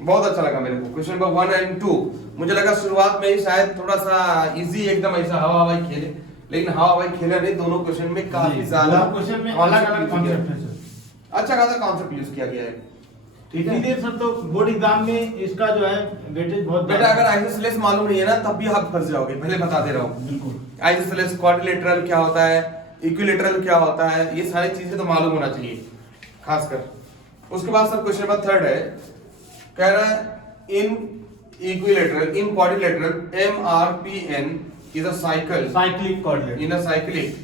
बहुत अच्छा लगा मेरे को क्वेश्चन नंबर 1 एंड 2। मुझे लगा शुरुआत में ही शायद थोड़ा सा इजी एकदम ऐसा हवा हवाई खेले, लेकिन हवा हवाई खेला नहीं, दोनों क्वेश्चन में काफी ज्यादा क्वेश्चन में अलग अलग कॉन्सेप्ट है सर। अच्छा खासा कॉन्सेप्ट यूज किया गया है, ठीक है। इसीलिए सर तो बोर्ड एग्जाम में इसका जो है वेटेज बहुत बेटा अगर आइसोसेलेस मालूम नहीं है ना तब भी आप फंस जाओगे, पहले बता दे रहा हूँ। बिल्कुल, आइसोसेलेस क्वाड्रिलेटरल क्या होता है, इक्विलेटरल क्या होता है, ये सारी चीजें तो मालूम होना चाहिए खासकर। उसके बाद सर क्वेश्चन नंबर 3 है, कह रहा है इन equilateral in quadrilateral MRPN is a cycle cyclic coordinate in a cyclic,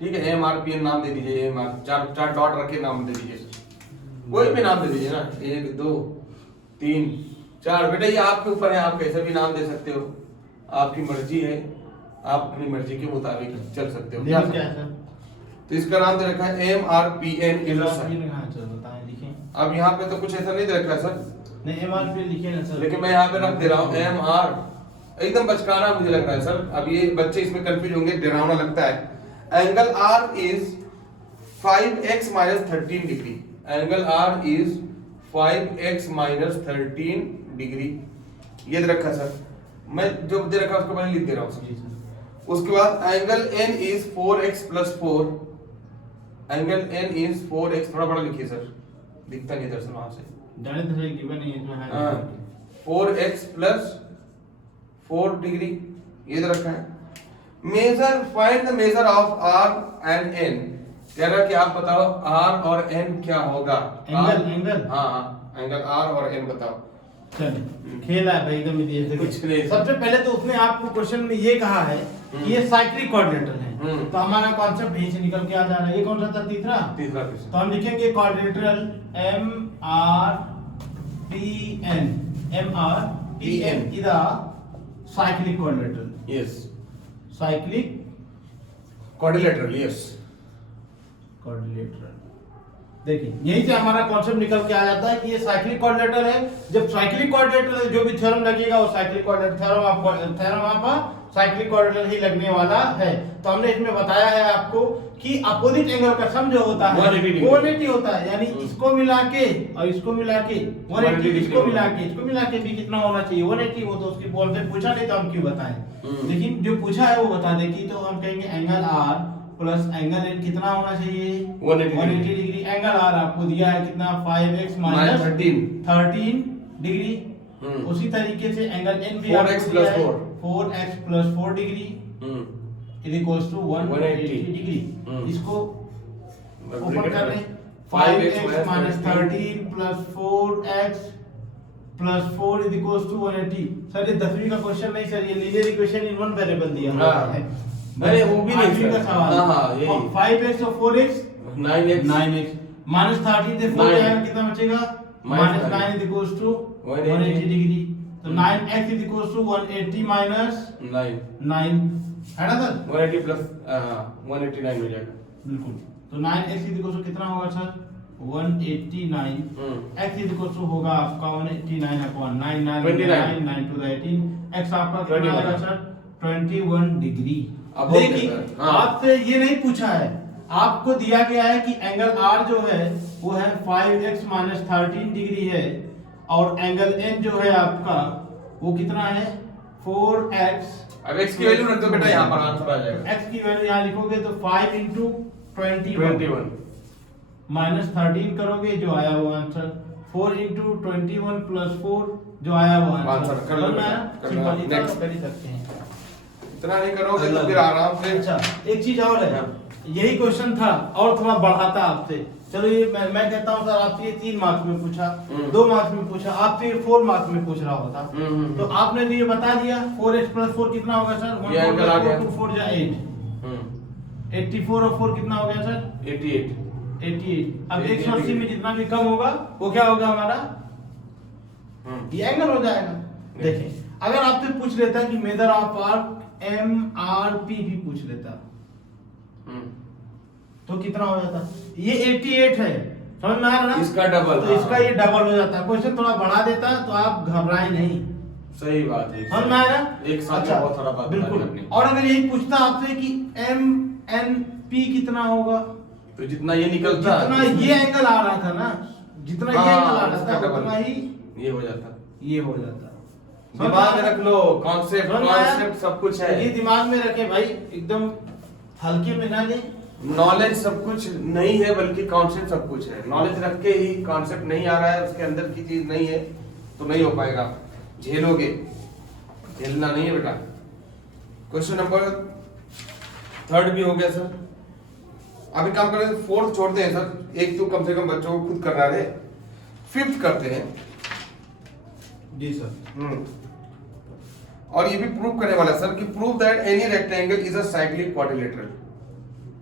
ठीक है। MRPN नाम दे दीजिए, चार डॉट रखे नाम दे दीजिए, कोई भी नाम दे दीजिए ना, 1 2 3 4। बेटा ये आपके ऊपर है, आप कैसे भी नाम दे सकते हो, आपकी मर्जी है, आप अपनी मर्जी के मुताबिक चल सकते हो। क्या है सर? तो इसका नाम दे रखा है MRPN इज अ साइकिल। हाँ सर बताएं, लिखें। अब यहाँ पे तो कुछ ऐसा नहीं दे रखा है सर, नहीं MRP लिखे ना सर, लेकिन मैं यहाँ पे रख दे रहा हूँ MR, एकदम बचकाना मुझे लग रहा है सर। अब ये बच्चे इसमें कंफ्यूज होंगे, डरावना लगता है। Angle R is 5x minus 13 degree, angle R is 5x minus 13 degree, ये दे रखा है सर। मैं जो दे रखा है उसको पहले लिख दे रहा हूँ जी सर। उसके बाद angle N is 4x plus 4, angle N is 4x, थोड़ा बड़ा लिखिए सर, दिखता नहीं दर्शन वहां से। जाने तो सर गिवन नहीं है इसमें है। 4x प्लस 4 डिग्री, ये दे रखा है। Measure, find the measure of R and N, कह रहा है कि आप बताओ R और N क्या होगा। एंगल हाँ एंगल R और N बताओ। चलिए खेला है भाई एकदम इजी है। कुछ नहीं। सबसे पहले तो उसने आपको क्वेश्चन में ये कहा है कि ये साइक्लिक कोऑर्डिनेटर है, तो हमारा कॉन्सेप्ट यहीं से निकल के आ जा रहा है। ये कौन सा था? तीसरा क्वेश्चन। तो हम लिखेंगे कोऑर्डिनेटरल MRPN is a cyclic coordinator. Yes, cyclic quadrilateral, yes coordinator. देखिए यहीं से हमारा कॉन्सेप्ट निकल के आ जाता है कि ये साइक्लिक कोऑर्डिनेटर है। जब साइक्लिक कोऑर्डिनेटर जो भी थ्योरम लगेगा वो साइक्लिक कोऑर्डिनेटर थ्योरम आपका साइक्लिक कोऑर्डिनेटर ही लगने वाला है। तो हमने इसमें बताया है आपको कि अपोजिट एंगल का सम जो होता है 180 होता है, यानी इसको मिला के और इसको मिला के 180, इसको मिला के भी कितना होना चाहिए? 180। वो तो उसकी बॉल से पूछा नहीं तो हम क्यों बताएं, लेकिन जो पूछा है वो बता देगी। तो हम कहेंगे angle R plus angle N कितना होना चाहिए? 180 डिग्री। एंगल R आपको दिया है कितना? 5x minus 13 degree. उसी तरीके से एंगल N भी 4x plus 4, 4x plus 4 degree is equals to 180 degree. इसको ओपन कर लें। 5x minus 13 plus 4x plus 4 is equals to 180। Sir ये 10वीं का क्वेश्चन नहीं सर, ये linear equation in one variable दिया है। अरे वो भी नहीं का सवाल। हाँ यही 5x और 4x 9x माइनस 13 से 4 जाएगा कितना बचेगा? Minus 9 is equals to 180 degree. तो 9x is equal to 180 minus 9 है ना सर 180 प्लस 189 हो जाएगा। बिल्कुल। तो 9x इज इक्वल टू कितना होगा sir 189 x is equal to होगा आपका 189 अपॉन 9 9 टू द 18 x आपका कितना आएगा सर 21 डिग्री। अब लेकिन हाँ। आपसे ये नहीं पूछा है, आपको दिया गया है कि एंगल R जो है वो है 5x माइनस 13 डिग्री है और एंगल N जो है आपका वो कितना है 4x। अब x की वैल्यू रख दो बेटा, यहाँ पर आंसर आ जाएगा। x की वैल्यू यहाँ लिखोगे तो 5 इंटू 21 माइनस 13 करोगे जो आया वो आंसर 4 इंटू 21 प्लस 4 जो आया वो आंसर कर लो बेटा, कर लो। सिंपल कर ही सकते हैं। इतना नहीं करोगे तो फिर आराम से। अच्छा एक चीज और है, यही क्वेश्चन था और थोड़ा बढ़ाता आपसे। चलो ये मैं कहता हूँ सर आपसे ये 3 मार्क्स में पूछा 2 मार्क्स में पूछा, आपसे ये 4 मार्क्स में पूछ रहा होता तो आपने तो ये बता दिया 4x प्लस 4 कितना होगा सर 1 4 4 जा 8 84 और 4 कितना हो गया सर 88। अब 180 में जितना भी कम होगा वो क्या होगा हमारा ये एंगल हो जाएगा। देखें अगर आपसे पूछ लेता कि मेजर ऑफ आर्क MRP भी पूछ लेता तो कितना हो जाता, ये 88 है समझ में आ रहा ना, इसका डबल तो इसका ये डबल हो जाता। क्वेश्चन थोड़ा बढ़ा देता तो आप घबराए नहीं। सही बात है, समझ में आ रहा एक साथ अच्छा, बहुत सारा बात बिल्कुल। आपने। और अगर यही पूछता आपसे कि MNP कितना होगा तो जितना ये निकलता जितना ये एंगल आ रहा था ना, जितना ये एंगल आ रहा था उतना ही ये हो जाता, ये हो जाता। दिमाग में रख लो, कॉन्सेप्ट सब कुछ है, ये दिमाग में रखे भाई, एकदम हल्के में ना ले। नॉलेज सब कुछ नहीं है बल्कि कॉन्सेप्ट सब कुछ है। नॉलेज रख के ही कॉन्सेप्ट नहीं आ रहा है, उसके अंदर की चीज नहीं है तो नहीं हो पाएगा, झेलोगे, झेलना नहीं है बेटा। क्वेश्चन नंबर 3 भी हो गया सर। अभी काम करें 4th छोड़ते हैं सर, एक तो कम से कम बच्चों को खुद करना है। 5th करते हैं जी सर। और ये भी प्रूव करने वाला है सर कि prove that any rectangle is a cyclic quadrilateral.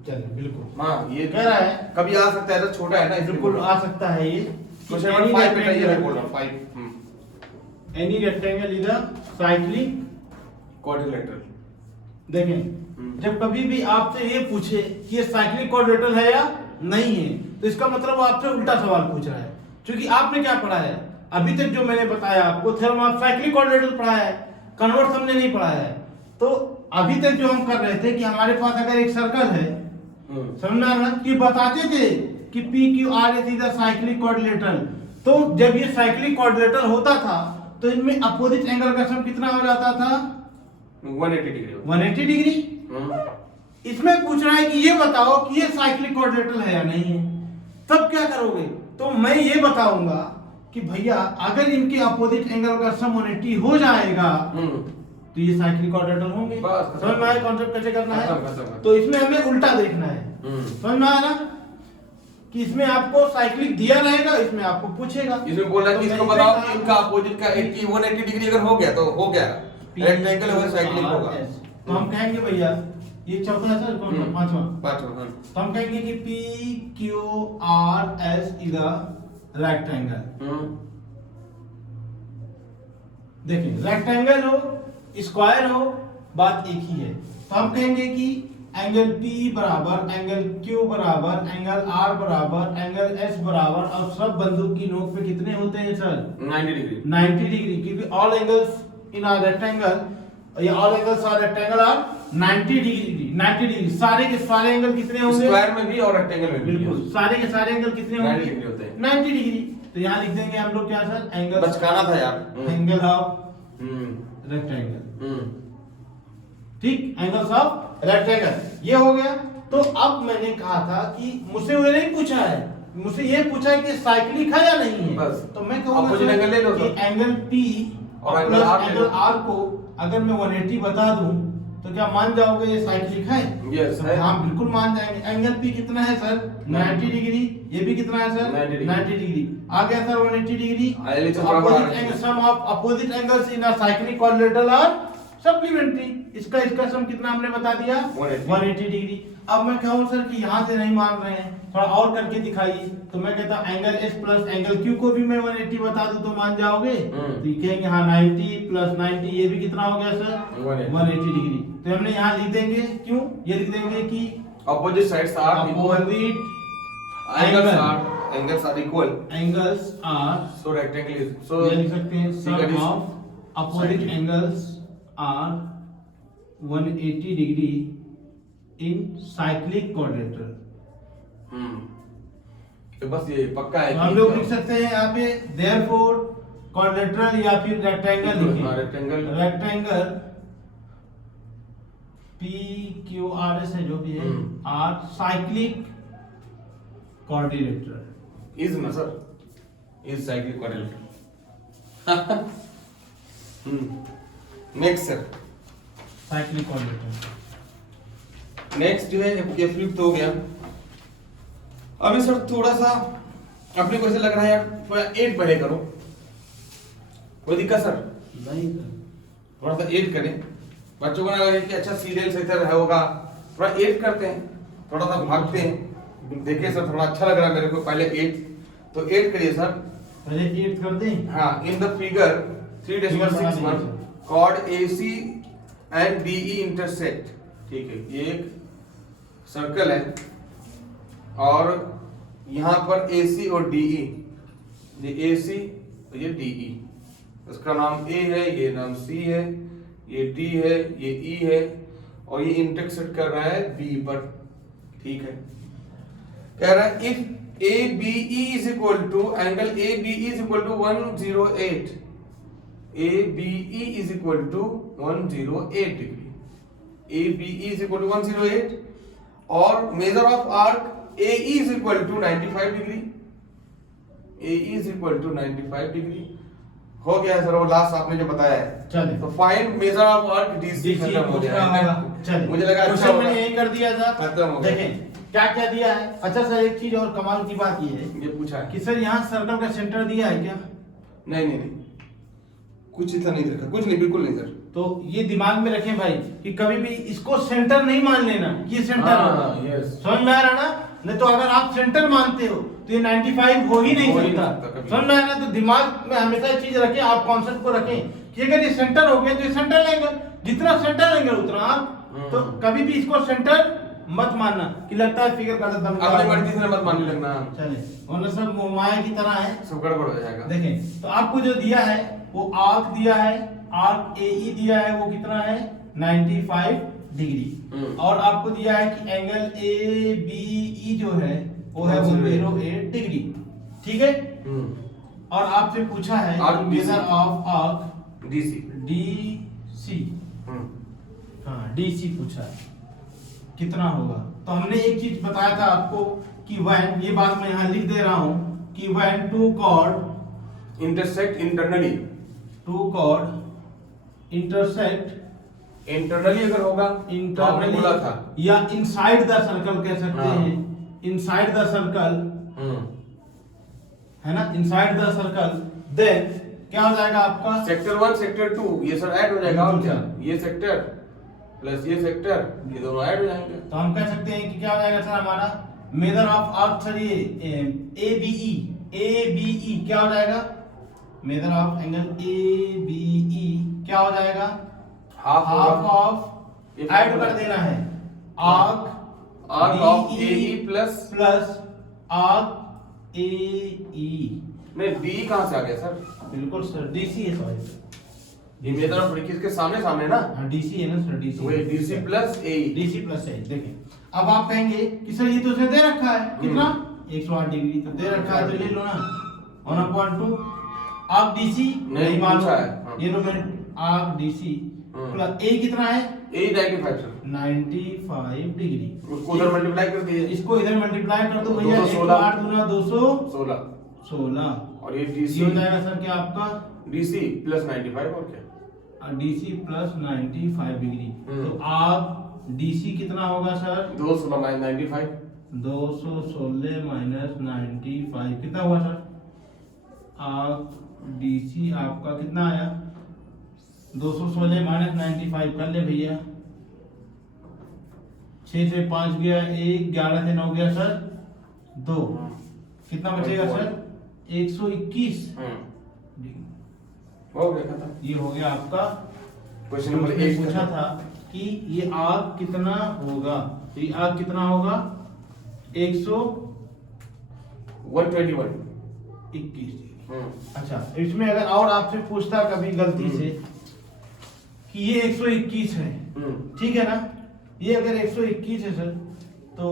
चलिए बिल्कुल हाँ ये कह रहा है, कभी आ सकता है, तो छोटा है ना, बिल्कुल आ सकता है ये। क्वेश्चन नंबर 5 बेटा ये मैं बोल रहा हूं 5 any rectangle is a cyclic quadrilateral. देखें जब कभी भी आपसे ये पूछे कि ये साइक्लिक क्वाड्रिलेटरल है या नहीं है तो इसका मतलब आपसे उल्टा सवाल पूछ रहा है। क्योंकि आपने क्या पढ़ा है अभी तक, जो मैंने बताया आपको थ्योरम ऑफ साइक्लिक क्वाड्रिलेटरल पढ़ा है, कन्वर्स हमने नहीं पढ़ा है। तो अभी तक जो हम कर रहे थे कि हमारे पास अगर एक सर्कल है, समझना ना, कि बताते थे कि PQRS is a cyclic quadrilateral. तो जब ये साइक्लिक क्वाड्रिलेटरल होता था तो इनमें अपोजिट एंगल का सम कितना हो जाता था 180 डिग्री। 180 डिग्री। इसमें पूछ रहा है कि ये बताओ कि ये साइक्लिक क्वाड्रिलेटरल है या नहीं है। तब क्या करोगे, तो मैं ये बताऊंगा कि भैया अगर इनके अपोजिट एंगल का सम 180 हो जाएगा तो ये साइक्लिक क्वाड्रिलेटरल होंगे। समझ में आया कॉन्सेप्ट कैसे करना है? तो इसमें हमें उल्टा देखना है। समझ में आया ना कि इसमें आपको साइक्लिक दिया रहेगा, इसमें आपको पूछेगा, इसमें बोल रहा है कि इसको बताओ कि इनका अपोजिट का 180 डिग्री अगर हो गया तो हो गया, रेक्टेंगल होगा, साइक्लिक होगा। तो हम कहेंगे भैया ये चौथा है सर, कौन सा पांचवा? पांचवा। तो हम कहेंगे कि PQRS इज अ रेक्टेंगल। देखिए रेक्टेंगल हो स्क्वायर हो बात एक ही है। तो हम कहेंगे कि एंगल P बराबर एंगल Q बराबर एंगल R बराबर एंगल S बराबर, और सब बंदूक की नोक पे कितने होते हैं सर 90 डिग्री। 90 डिग्री, क्योंकि all angles in are rectangle, ये all angles are rectangle are 90 degree. 90 degree सारे के सारे एंगल कितने होंगे स्क्वायर में भी और रेक्टेंगल में भी। बिल्कुल सारे के सारे एंगल कितने 90 होंगे डिग्री होते हैं। 90 डिग्री। तो यहाँ लिख देंगे हम लोग क्या सर, एंगल बचकाना था यार, एंगल ऑफ रेक्टेंगल। ठीक, एंगल्स ऑफ रेक्टेंगल ये हो गया। तो अब मैंने कहा था कि मुझसे वो नहीं पूछा है, मुझसे ये पूछा है कि साइक्लिक है या नहीं है। बस। तो मैं कहूंगा अपोजिट एंगल ले लो कि एंगल P और और एंगल R ले एंगल लो। R को अगर मैं 180 बता दूं तो क्या मान जाओगे ये साइक्लिक है? यस है। हाँ बिल्कुल मान जाएंगे। एंगल P कितना है सर 90 डिग्री, ये भी कितना है सर 90 डिग्री। आ गया sir 180 degree. Opposite angle sum of opposite angles in a cyclic quadrilateral are supplementary. इसका सम कितना हमने बता दिया 180 डिग्री। अब मैं कहूँ सर कि यहाँ से नहीं मान रहे हैं, थोड़ा और करके दिखाइए, तो मैं कहता angle S plus angle Q को भी मैं 180 बता दूं तो मान जाओगे। तो ये कहेंगे हाँ 90 प्लस 90 ये भी कितना हो गया सर 180 डिग्री। तो हमने यहाँ लिख देंगे, क्यों ये लिख देंगे कि opposite sides are equal, opposite angles are equal, angles are, so rectangle is, so ये लिख सकते हैं Secant sum is of opposite angles are 180 degree in cyclic quadrilateral. तो बस ये पक्का है तो हम लोग लिख सकते हैं यहाँ पे देयरफॉर क्वाड्रेटरल या फिर रेक्टेंगल लिखें, rectangle P Q R S है जो भी है आर साइक्लिक क्वाड्रिलेटरल इज ना sir, is cyclic quadrilateral. Next sir, cyclic quadrilateral. Next जो है ये फ्लिप तो हो गया। अभी सर थोड़ा सा अपने को ऐसे लग रहा है यार थोड़ा 8 पढ़े करो, कोई दिक्कत सर? नहीं थोड़ा सा 8 करें, बच्चों को ना लगे कि अच्छा सीरियल से इधर होगा, थोड़ा 8 करते हैं, थोड़ा सा भागते हैं। देखिए सर थोड़ा अच्छा लग रहा है मेरे को, पहले 8 तो 8 करिए सर, पहले 8 कर दें। हाँ in the figure 3.61 chord AC and DE intersect, ठीक है ये एक सर्कल है और यहाँ पर AC और DE, ये AC और ये DE, इसका नाम A है, ये नाम C है, ये D है, ये E है और ये इंटरसेक्ट कर रहा है B पर, ठीक है। कह रहा है if ABE is equal to angle ABE is equal to 108, ABE is equal to 108 degree, ABE is equal to 108 और major of arc AE is equal to 95 degree, AE is equal to 95 degree हो गया sir. वो last आपने जो बताया है, चलिए तो find major of arc DC खत्म हो गया है। चलिए मुझे लगा अच्छा मैंने यही कर दिया था, खत्म हो गया। देखें क्या क्या दिया है। अच्छा सर एक चीज और कमाल की बात ये है ये पूछा है कि सर यहाँ सर्कल का सेंटर दिया है क्या? नहीं नहीं नहीं, कुछ इतना नहीं रखा, कुछ नहीं, बिल्कुल नहीं सर। तो ये दिमाग में रखें भाई कि कभी भी इसको सेंटर नहीं मान लेना, ये सेंटर होगा। यस समझ में आ रहा ना? नहीं तो अगर आप सेंटर मानते हो तो ये 95 हो ही नहीं हो ही नहीं सकता। सकता कभी। समझ में आया ना? तो दिमाग में हमेशा ये चीज रखें, आप कॉन्सेप्ट को रखें कि अगर ये सेंटर हो गया तो ये सेंटर एंगल, जितना सेंटर एंगल उतना आप, तो कभी भी इसको सेंटर मत मानना कि लगता है फिगर गलत बन गया, अपनी मर्जी से मत मानने लगना, चले वरना सब मोहमाया की तरह है, सब गड़बड़ हो जाएगा। देखें तो आपको जो दिया है वो आर्क दिया है, आर्क AE दिया है वो कितना है 95 डिग्री, और आपको दिया है कि एंगल ABE जो है वो है 108 डिग्री, ठीक है। और आपसे पूछा है Arc measure BC of arc DC, हाँ DC पूछा है कितना होगा। तो हमने एक चीज बताया था आपको कि when, ये बात मैं यहाँ लिख दे रहा हूँ कि when two chord intersect internally, two chord intersect internally अगर होगा तो आपने बोला था internally या inside the circle कह सकते हैं, inside the circle है ना, inside the circle, then क्या हो जाएगा आपका सेक्टर 1 सेक्टर 2 ये सब ऐड हो जाएगा, और क्या ये सेक्टर प्लस ये सेक्टर ये दोनों ऐड हो जाएंगे। तो हम कह सकते हैं कि क्या हो जाएगा सर हमारा मेजर ऑफ आर्क, सर ये ABE क्या हो जाएगा, मेजर ऑफ एंगल ABE क्या हो जाएगा, हाफ ऑफ ऐड कर देना है arc of AE plus arc AE, नहीं D कहाँ से आ गया सर? बिल्कुल सर DC है सॉरी, ये मेजर ऑफ किसके सामने सामने ना, हाँ DC है ना सर, DC वही DC plus AE, DC plus है। देखिए अब आप कहेंगे कि सर ये तो उसने दे रखा है कितना 108 डिग्री, तो दे रखा है तो ले लो ना 1/2 आर्क DC नहीं मालूम पूछा है, हाँ। ये लो मैं आर्क DC प्लस A कितना है AE 95 सर, 95 डिग्री, उसको उधर मल्टीप्लाई कर दिए, इसको इधर मल्टीप्लाई कर दो भैया, 216 8 दूना 216 और ये ये DC हो जाएगा सर क्या आपका DC प्लस 95 और क्या DC प्लस 95 डिग्री। तो आप DC कितना होगा सर 216 माइनस 95, 216 माइनस 95 कितना हुआ सर, आप DC आपका कितना आया 216 माइनस 95 कर ले भैया, 6 से 5 गया 1, 11 से 9 गया सर 2, कितना बचेगा सर 121 हो गया खत्म। ये हो गया आपका क्वेश्चन नंबर उसने 1 पूछा था कि ये आग कितना होगा, तो ये आग कितना होगा 121। अच्छा, इसमें अगर और आपसे पूछता कभी गलती से कि ये 121 है, ठीक है ना, ये अगर 121 है सर तो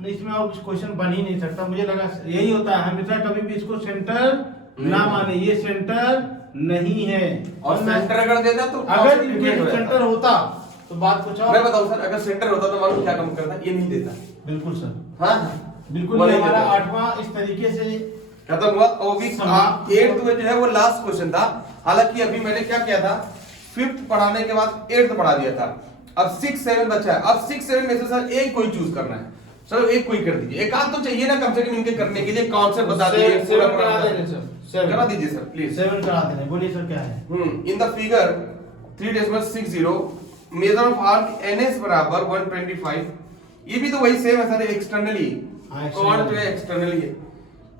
नहीं, इसमें और कुछ क्वेश्चन बन ही नहीं सकता। मुझे लगा यही होता है हमेशा, कभी भी इसको सेंटर ना माने, ये सेंटर नहीं है। और सेंटर अगर देता तो अगर इनके सेंटर होता तो बात कुछ और। मैं बताऊं सर, अगर सेंटर होता तो मालूम क्या कम करता, ये नहीं देता। बिल्कुल सर, हाँ बिल्कुल। ये हमारा 8वां इस तरीके से खत्म हुआ। वो भी 8th में जो है वो लास्ट क्वेश्चन था। हालांकि अभी मैंने क्या किया था, 5th पढ़ाने के बाद 8th पढ़ा दिया था। अब 6, 7 बचा है। अब 6, 7 में से सर एक कोई चूज करना है। चलो एक कोई कर दीजिए, एक आध तो चाहिए ना कम से कम इनके करने के लिए। कॉन्सेप्ट बता दीजिए, 7 करा देने सर, 7 करा दीजिए सर प्लीज। 7 करा देने, बोलिए सर क्या है। इन the figure 3.60 major of arc NS बराबर 125। ये भी तो वही सेम है सर, एक्सटर्नली कॉर्ड जो है एक्सटर्नली है।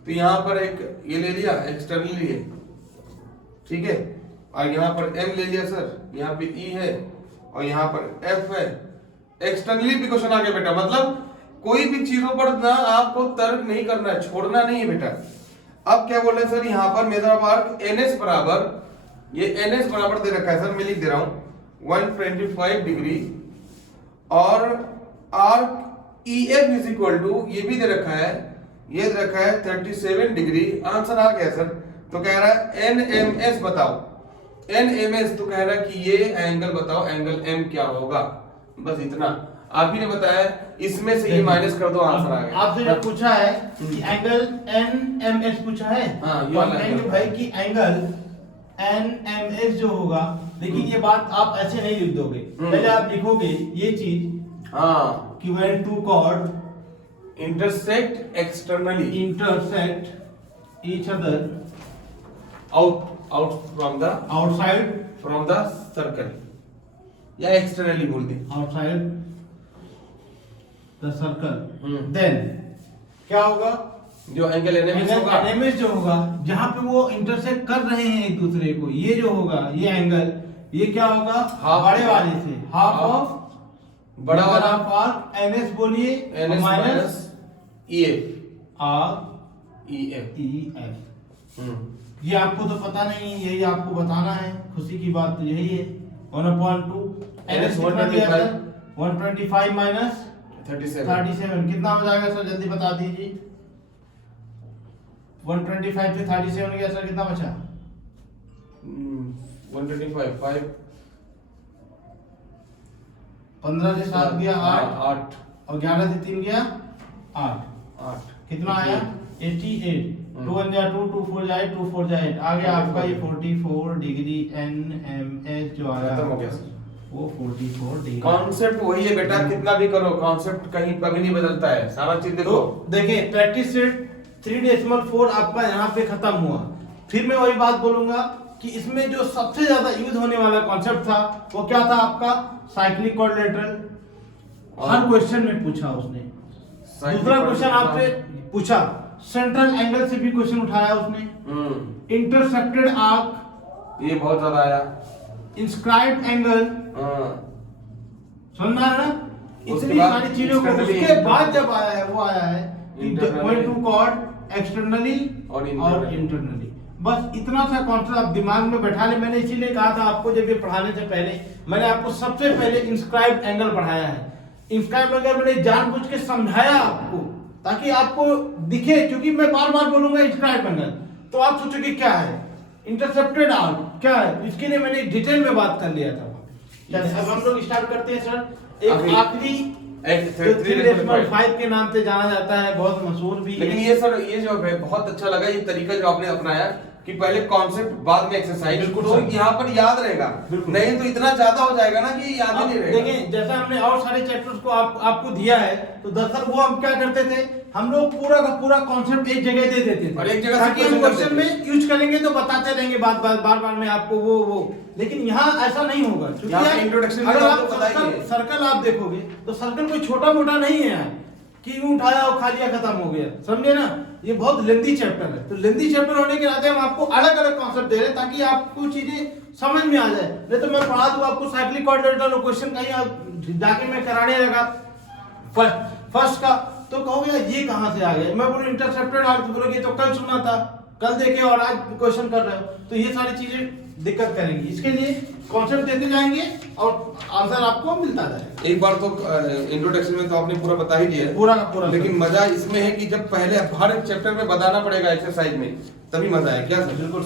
तो यहाँ पर एक ये ले लिया एक्सटर्नली है, ठीक है, और यहाँ पर M ले लिया सर, यहाँ पे E है और यहाँ पर F है। एक्सटर्नली भी क्वेश्चन आ गया बेटा, मतलब कोई भी चीजों पर ना आपको तर्क नहीं करना है, छोड़ना नहीं है बेटा। अब क्या बोल रहे हैं सर, यहाँ पर मेजर ऑफ आर्क NS बराबर, ये NS बराबर दे रखा है सर, मैं लिख दे रहा हूं 125 डिग्री, और arc EF is equal to, ये भी दे रखा है, ये दे रखा है 37 डिग्री। आंसर आ गया सर। तो कह रहा है NMS बताओ, NMS तो कह रहा है कि ये एंगल बताओ, एंगल M क्या होगा। बस इतना आप ही ने बताया, इसमें से ये माइनस कर दो, आंसर आ गया। आपसे जो पूछा है कि एंगल NMS पूछा है, हाँ, ये तो वाला कहेंगे एंगल भाई कि एंगल NMS जो होगा, लेकिन ये बात आप ऐसे नहीं लिख दोगे। पहले आप लिखोगे ये चीज, हाँ, कि when two chord intersect externally intersect each other out from the circle, या एक्सटर्नली बोल दे, outside the circle, then क्या होगा, जो एंगल NMS होगा, NMS जो होगा, जहां पे वो इंटरसेक्ट कर रहे हैं एक दूसरे को, ये जो होगा ये एंगल, ये क्या होगा, बड़े वाले से हाफ ऑफ बड़ा वाला आर्क NS बोलिए, NS minus EF, arc EF। ये आपको तो पता नहीं, यही आपको बताना है। खुशी की बात तो यही है। 1/2 NS 125 माइनस 37 कितना हो जाएगा सर, जल्दी बता दीजिए। 125 से 37 गया सर, कितना बचा? 125 5 15 से 7 गया 8 और 11 से 3 गया 8। कितना आया 88। 2 1 जा 2 2 4 जाए 2 4 जाए 8 आ गया आपका ये 44 डिग्री NMS जो आया खत्म हो गया सर। वो 44 डिग्री। कॉन्सेप्ट वही है बेटा, कितना भी करो कॉन्सेप्ट कहीं कभी नहीं बदलता है, सारा चीज देखो। तो देखिए प्रैक्टिस सेट 3.4 आपका यहाँ पे खत्म हुआ। फिर मैं वही बात बोलूंगा कि इसमें जो सबसे ज्यादा यूज होने वाला कॉन्सेप्ट था वो क्या था आपका, साइक्लिक क्वाड्रिलेटरल। हर क्वेश्चन में पूछा उसने। दूसरा क्वेश्चन आपसे पूछा, सेंट्रल एंगल से भी क्वेश्चन उठाया उसने। इंटरसेप्टेड आर्क, ये बहुत ज्यादा आया। इंस्क्राइब्ड एंगल, सुनना है ना, इतनी सारी चीजों को। उसके बाद जब आया है वो आया है पॉइंट टू कॉर्ड एक्सटर्नली और इंटरनली। बस इतना सा कॉन्सेप्ट आप दिमाग में बैठा ले। मैंने इसीलिए कहा था आपको, जब ये पढ़ाने से पहले मैंने आपको सबसे पहले इंस्क्राइब्ड एंगल पढ़ाया है। इंस्क्राइब्ड एंगल मैंने जानबूझ के समझाया आपको ताकि आपको दिखे, क्योंकि मैं बार बार बोलूंगा इंस्क्राइब्ड एंगल तो आप सोचोगे क्या है, इंटरसेप्टेड आर्क क्या है, इसके लिए मैंने डिटेल में बात कर लिया था। अब हम लोग स्टार्ट करते हैं सर। एक आखिरी 3.5 के नाम से जाना जाता है, बहुत मशहूर भी है। लेकिन ये सर, ये जो है बहुत अच्छा लगा ये तरीका जो आपने अपनाया, कि पहले कॉन्सेप्ट बाद में एक्सरसाइज, बिल्कुल तो सर। यहाँ पर याद रहेगा, बिल्कुल। नहीं तो इतना ज्यादा हो जाएगा ना कि याद ही नहीं रहेगा। देखिए जैसा हमने और सारे चैप्टर्स को आपको दिया है, तो दरअसल वो हम क्या करते थे, हम लोग पूरा का पूरा कॉन्सेप्ट एक जगह दे देते थे और एक जगह से ताकि हम question क्वेश्चन करते में यूज करेंगे तो बताते रहेंगे बार बार में आपको वो। लेकिन यहाँ ऐसा नहीं होगा, क्योंकि यहाँ पे यार, introduction में अगर तो आप आपको बताइए। सर्कल आप देखोगे तो सर्कल कोई छोटा मोटा नहीं है यार, कि यूं उठाया और खा लिया खत्म हो गया, समझे ना। ये बहुत लेंथी चैप्टर है, तो लेंथी चैप्टर होने के नाते हम आपको अलग अलग कॉन्सेप्ट दे रहे हैं ताकि आपको चीजें समझ में आ जाए। नहीं तो मैं पढ़ा दूं आपको साइक्लिक कोऑर्डिनेटर क्वेश्चन कहीं आप जाके मैं कराने लगा फर्स्ट का, तो कहोगे यार ये कहां से आ गया। मैं बोलूं इंटरसेप्टेड और तो बोलोगे तो कल सुना था, कल देखे और आज क्वेश्चन कर रहे हो, तो ये सारी चीजें दिक्कत करेंगी। इसके लिए कॉन्सेप्ट देते जाएंगे और आंसर आपको मिलता जाएगा। एक बार तो इंट्रोडक्शन में तो आपने पूरा बता ही दिया है, पूरा का पूरा। लेकिन मजा इसमें है कि जब पहले हर एक चैप्टर में बताना पड़ेगा एक्सरसाइज में, तभी मजा है क्या सर? बिल्कुल।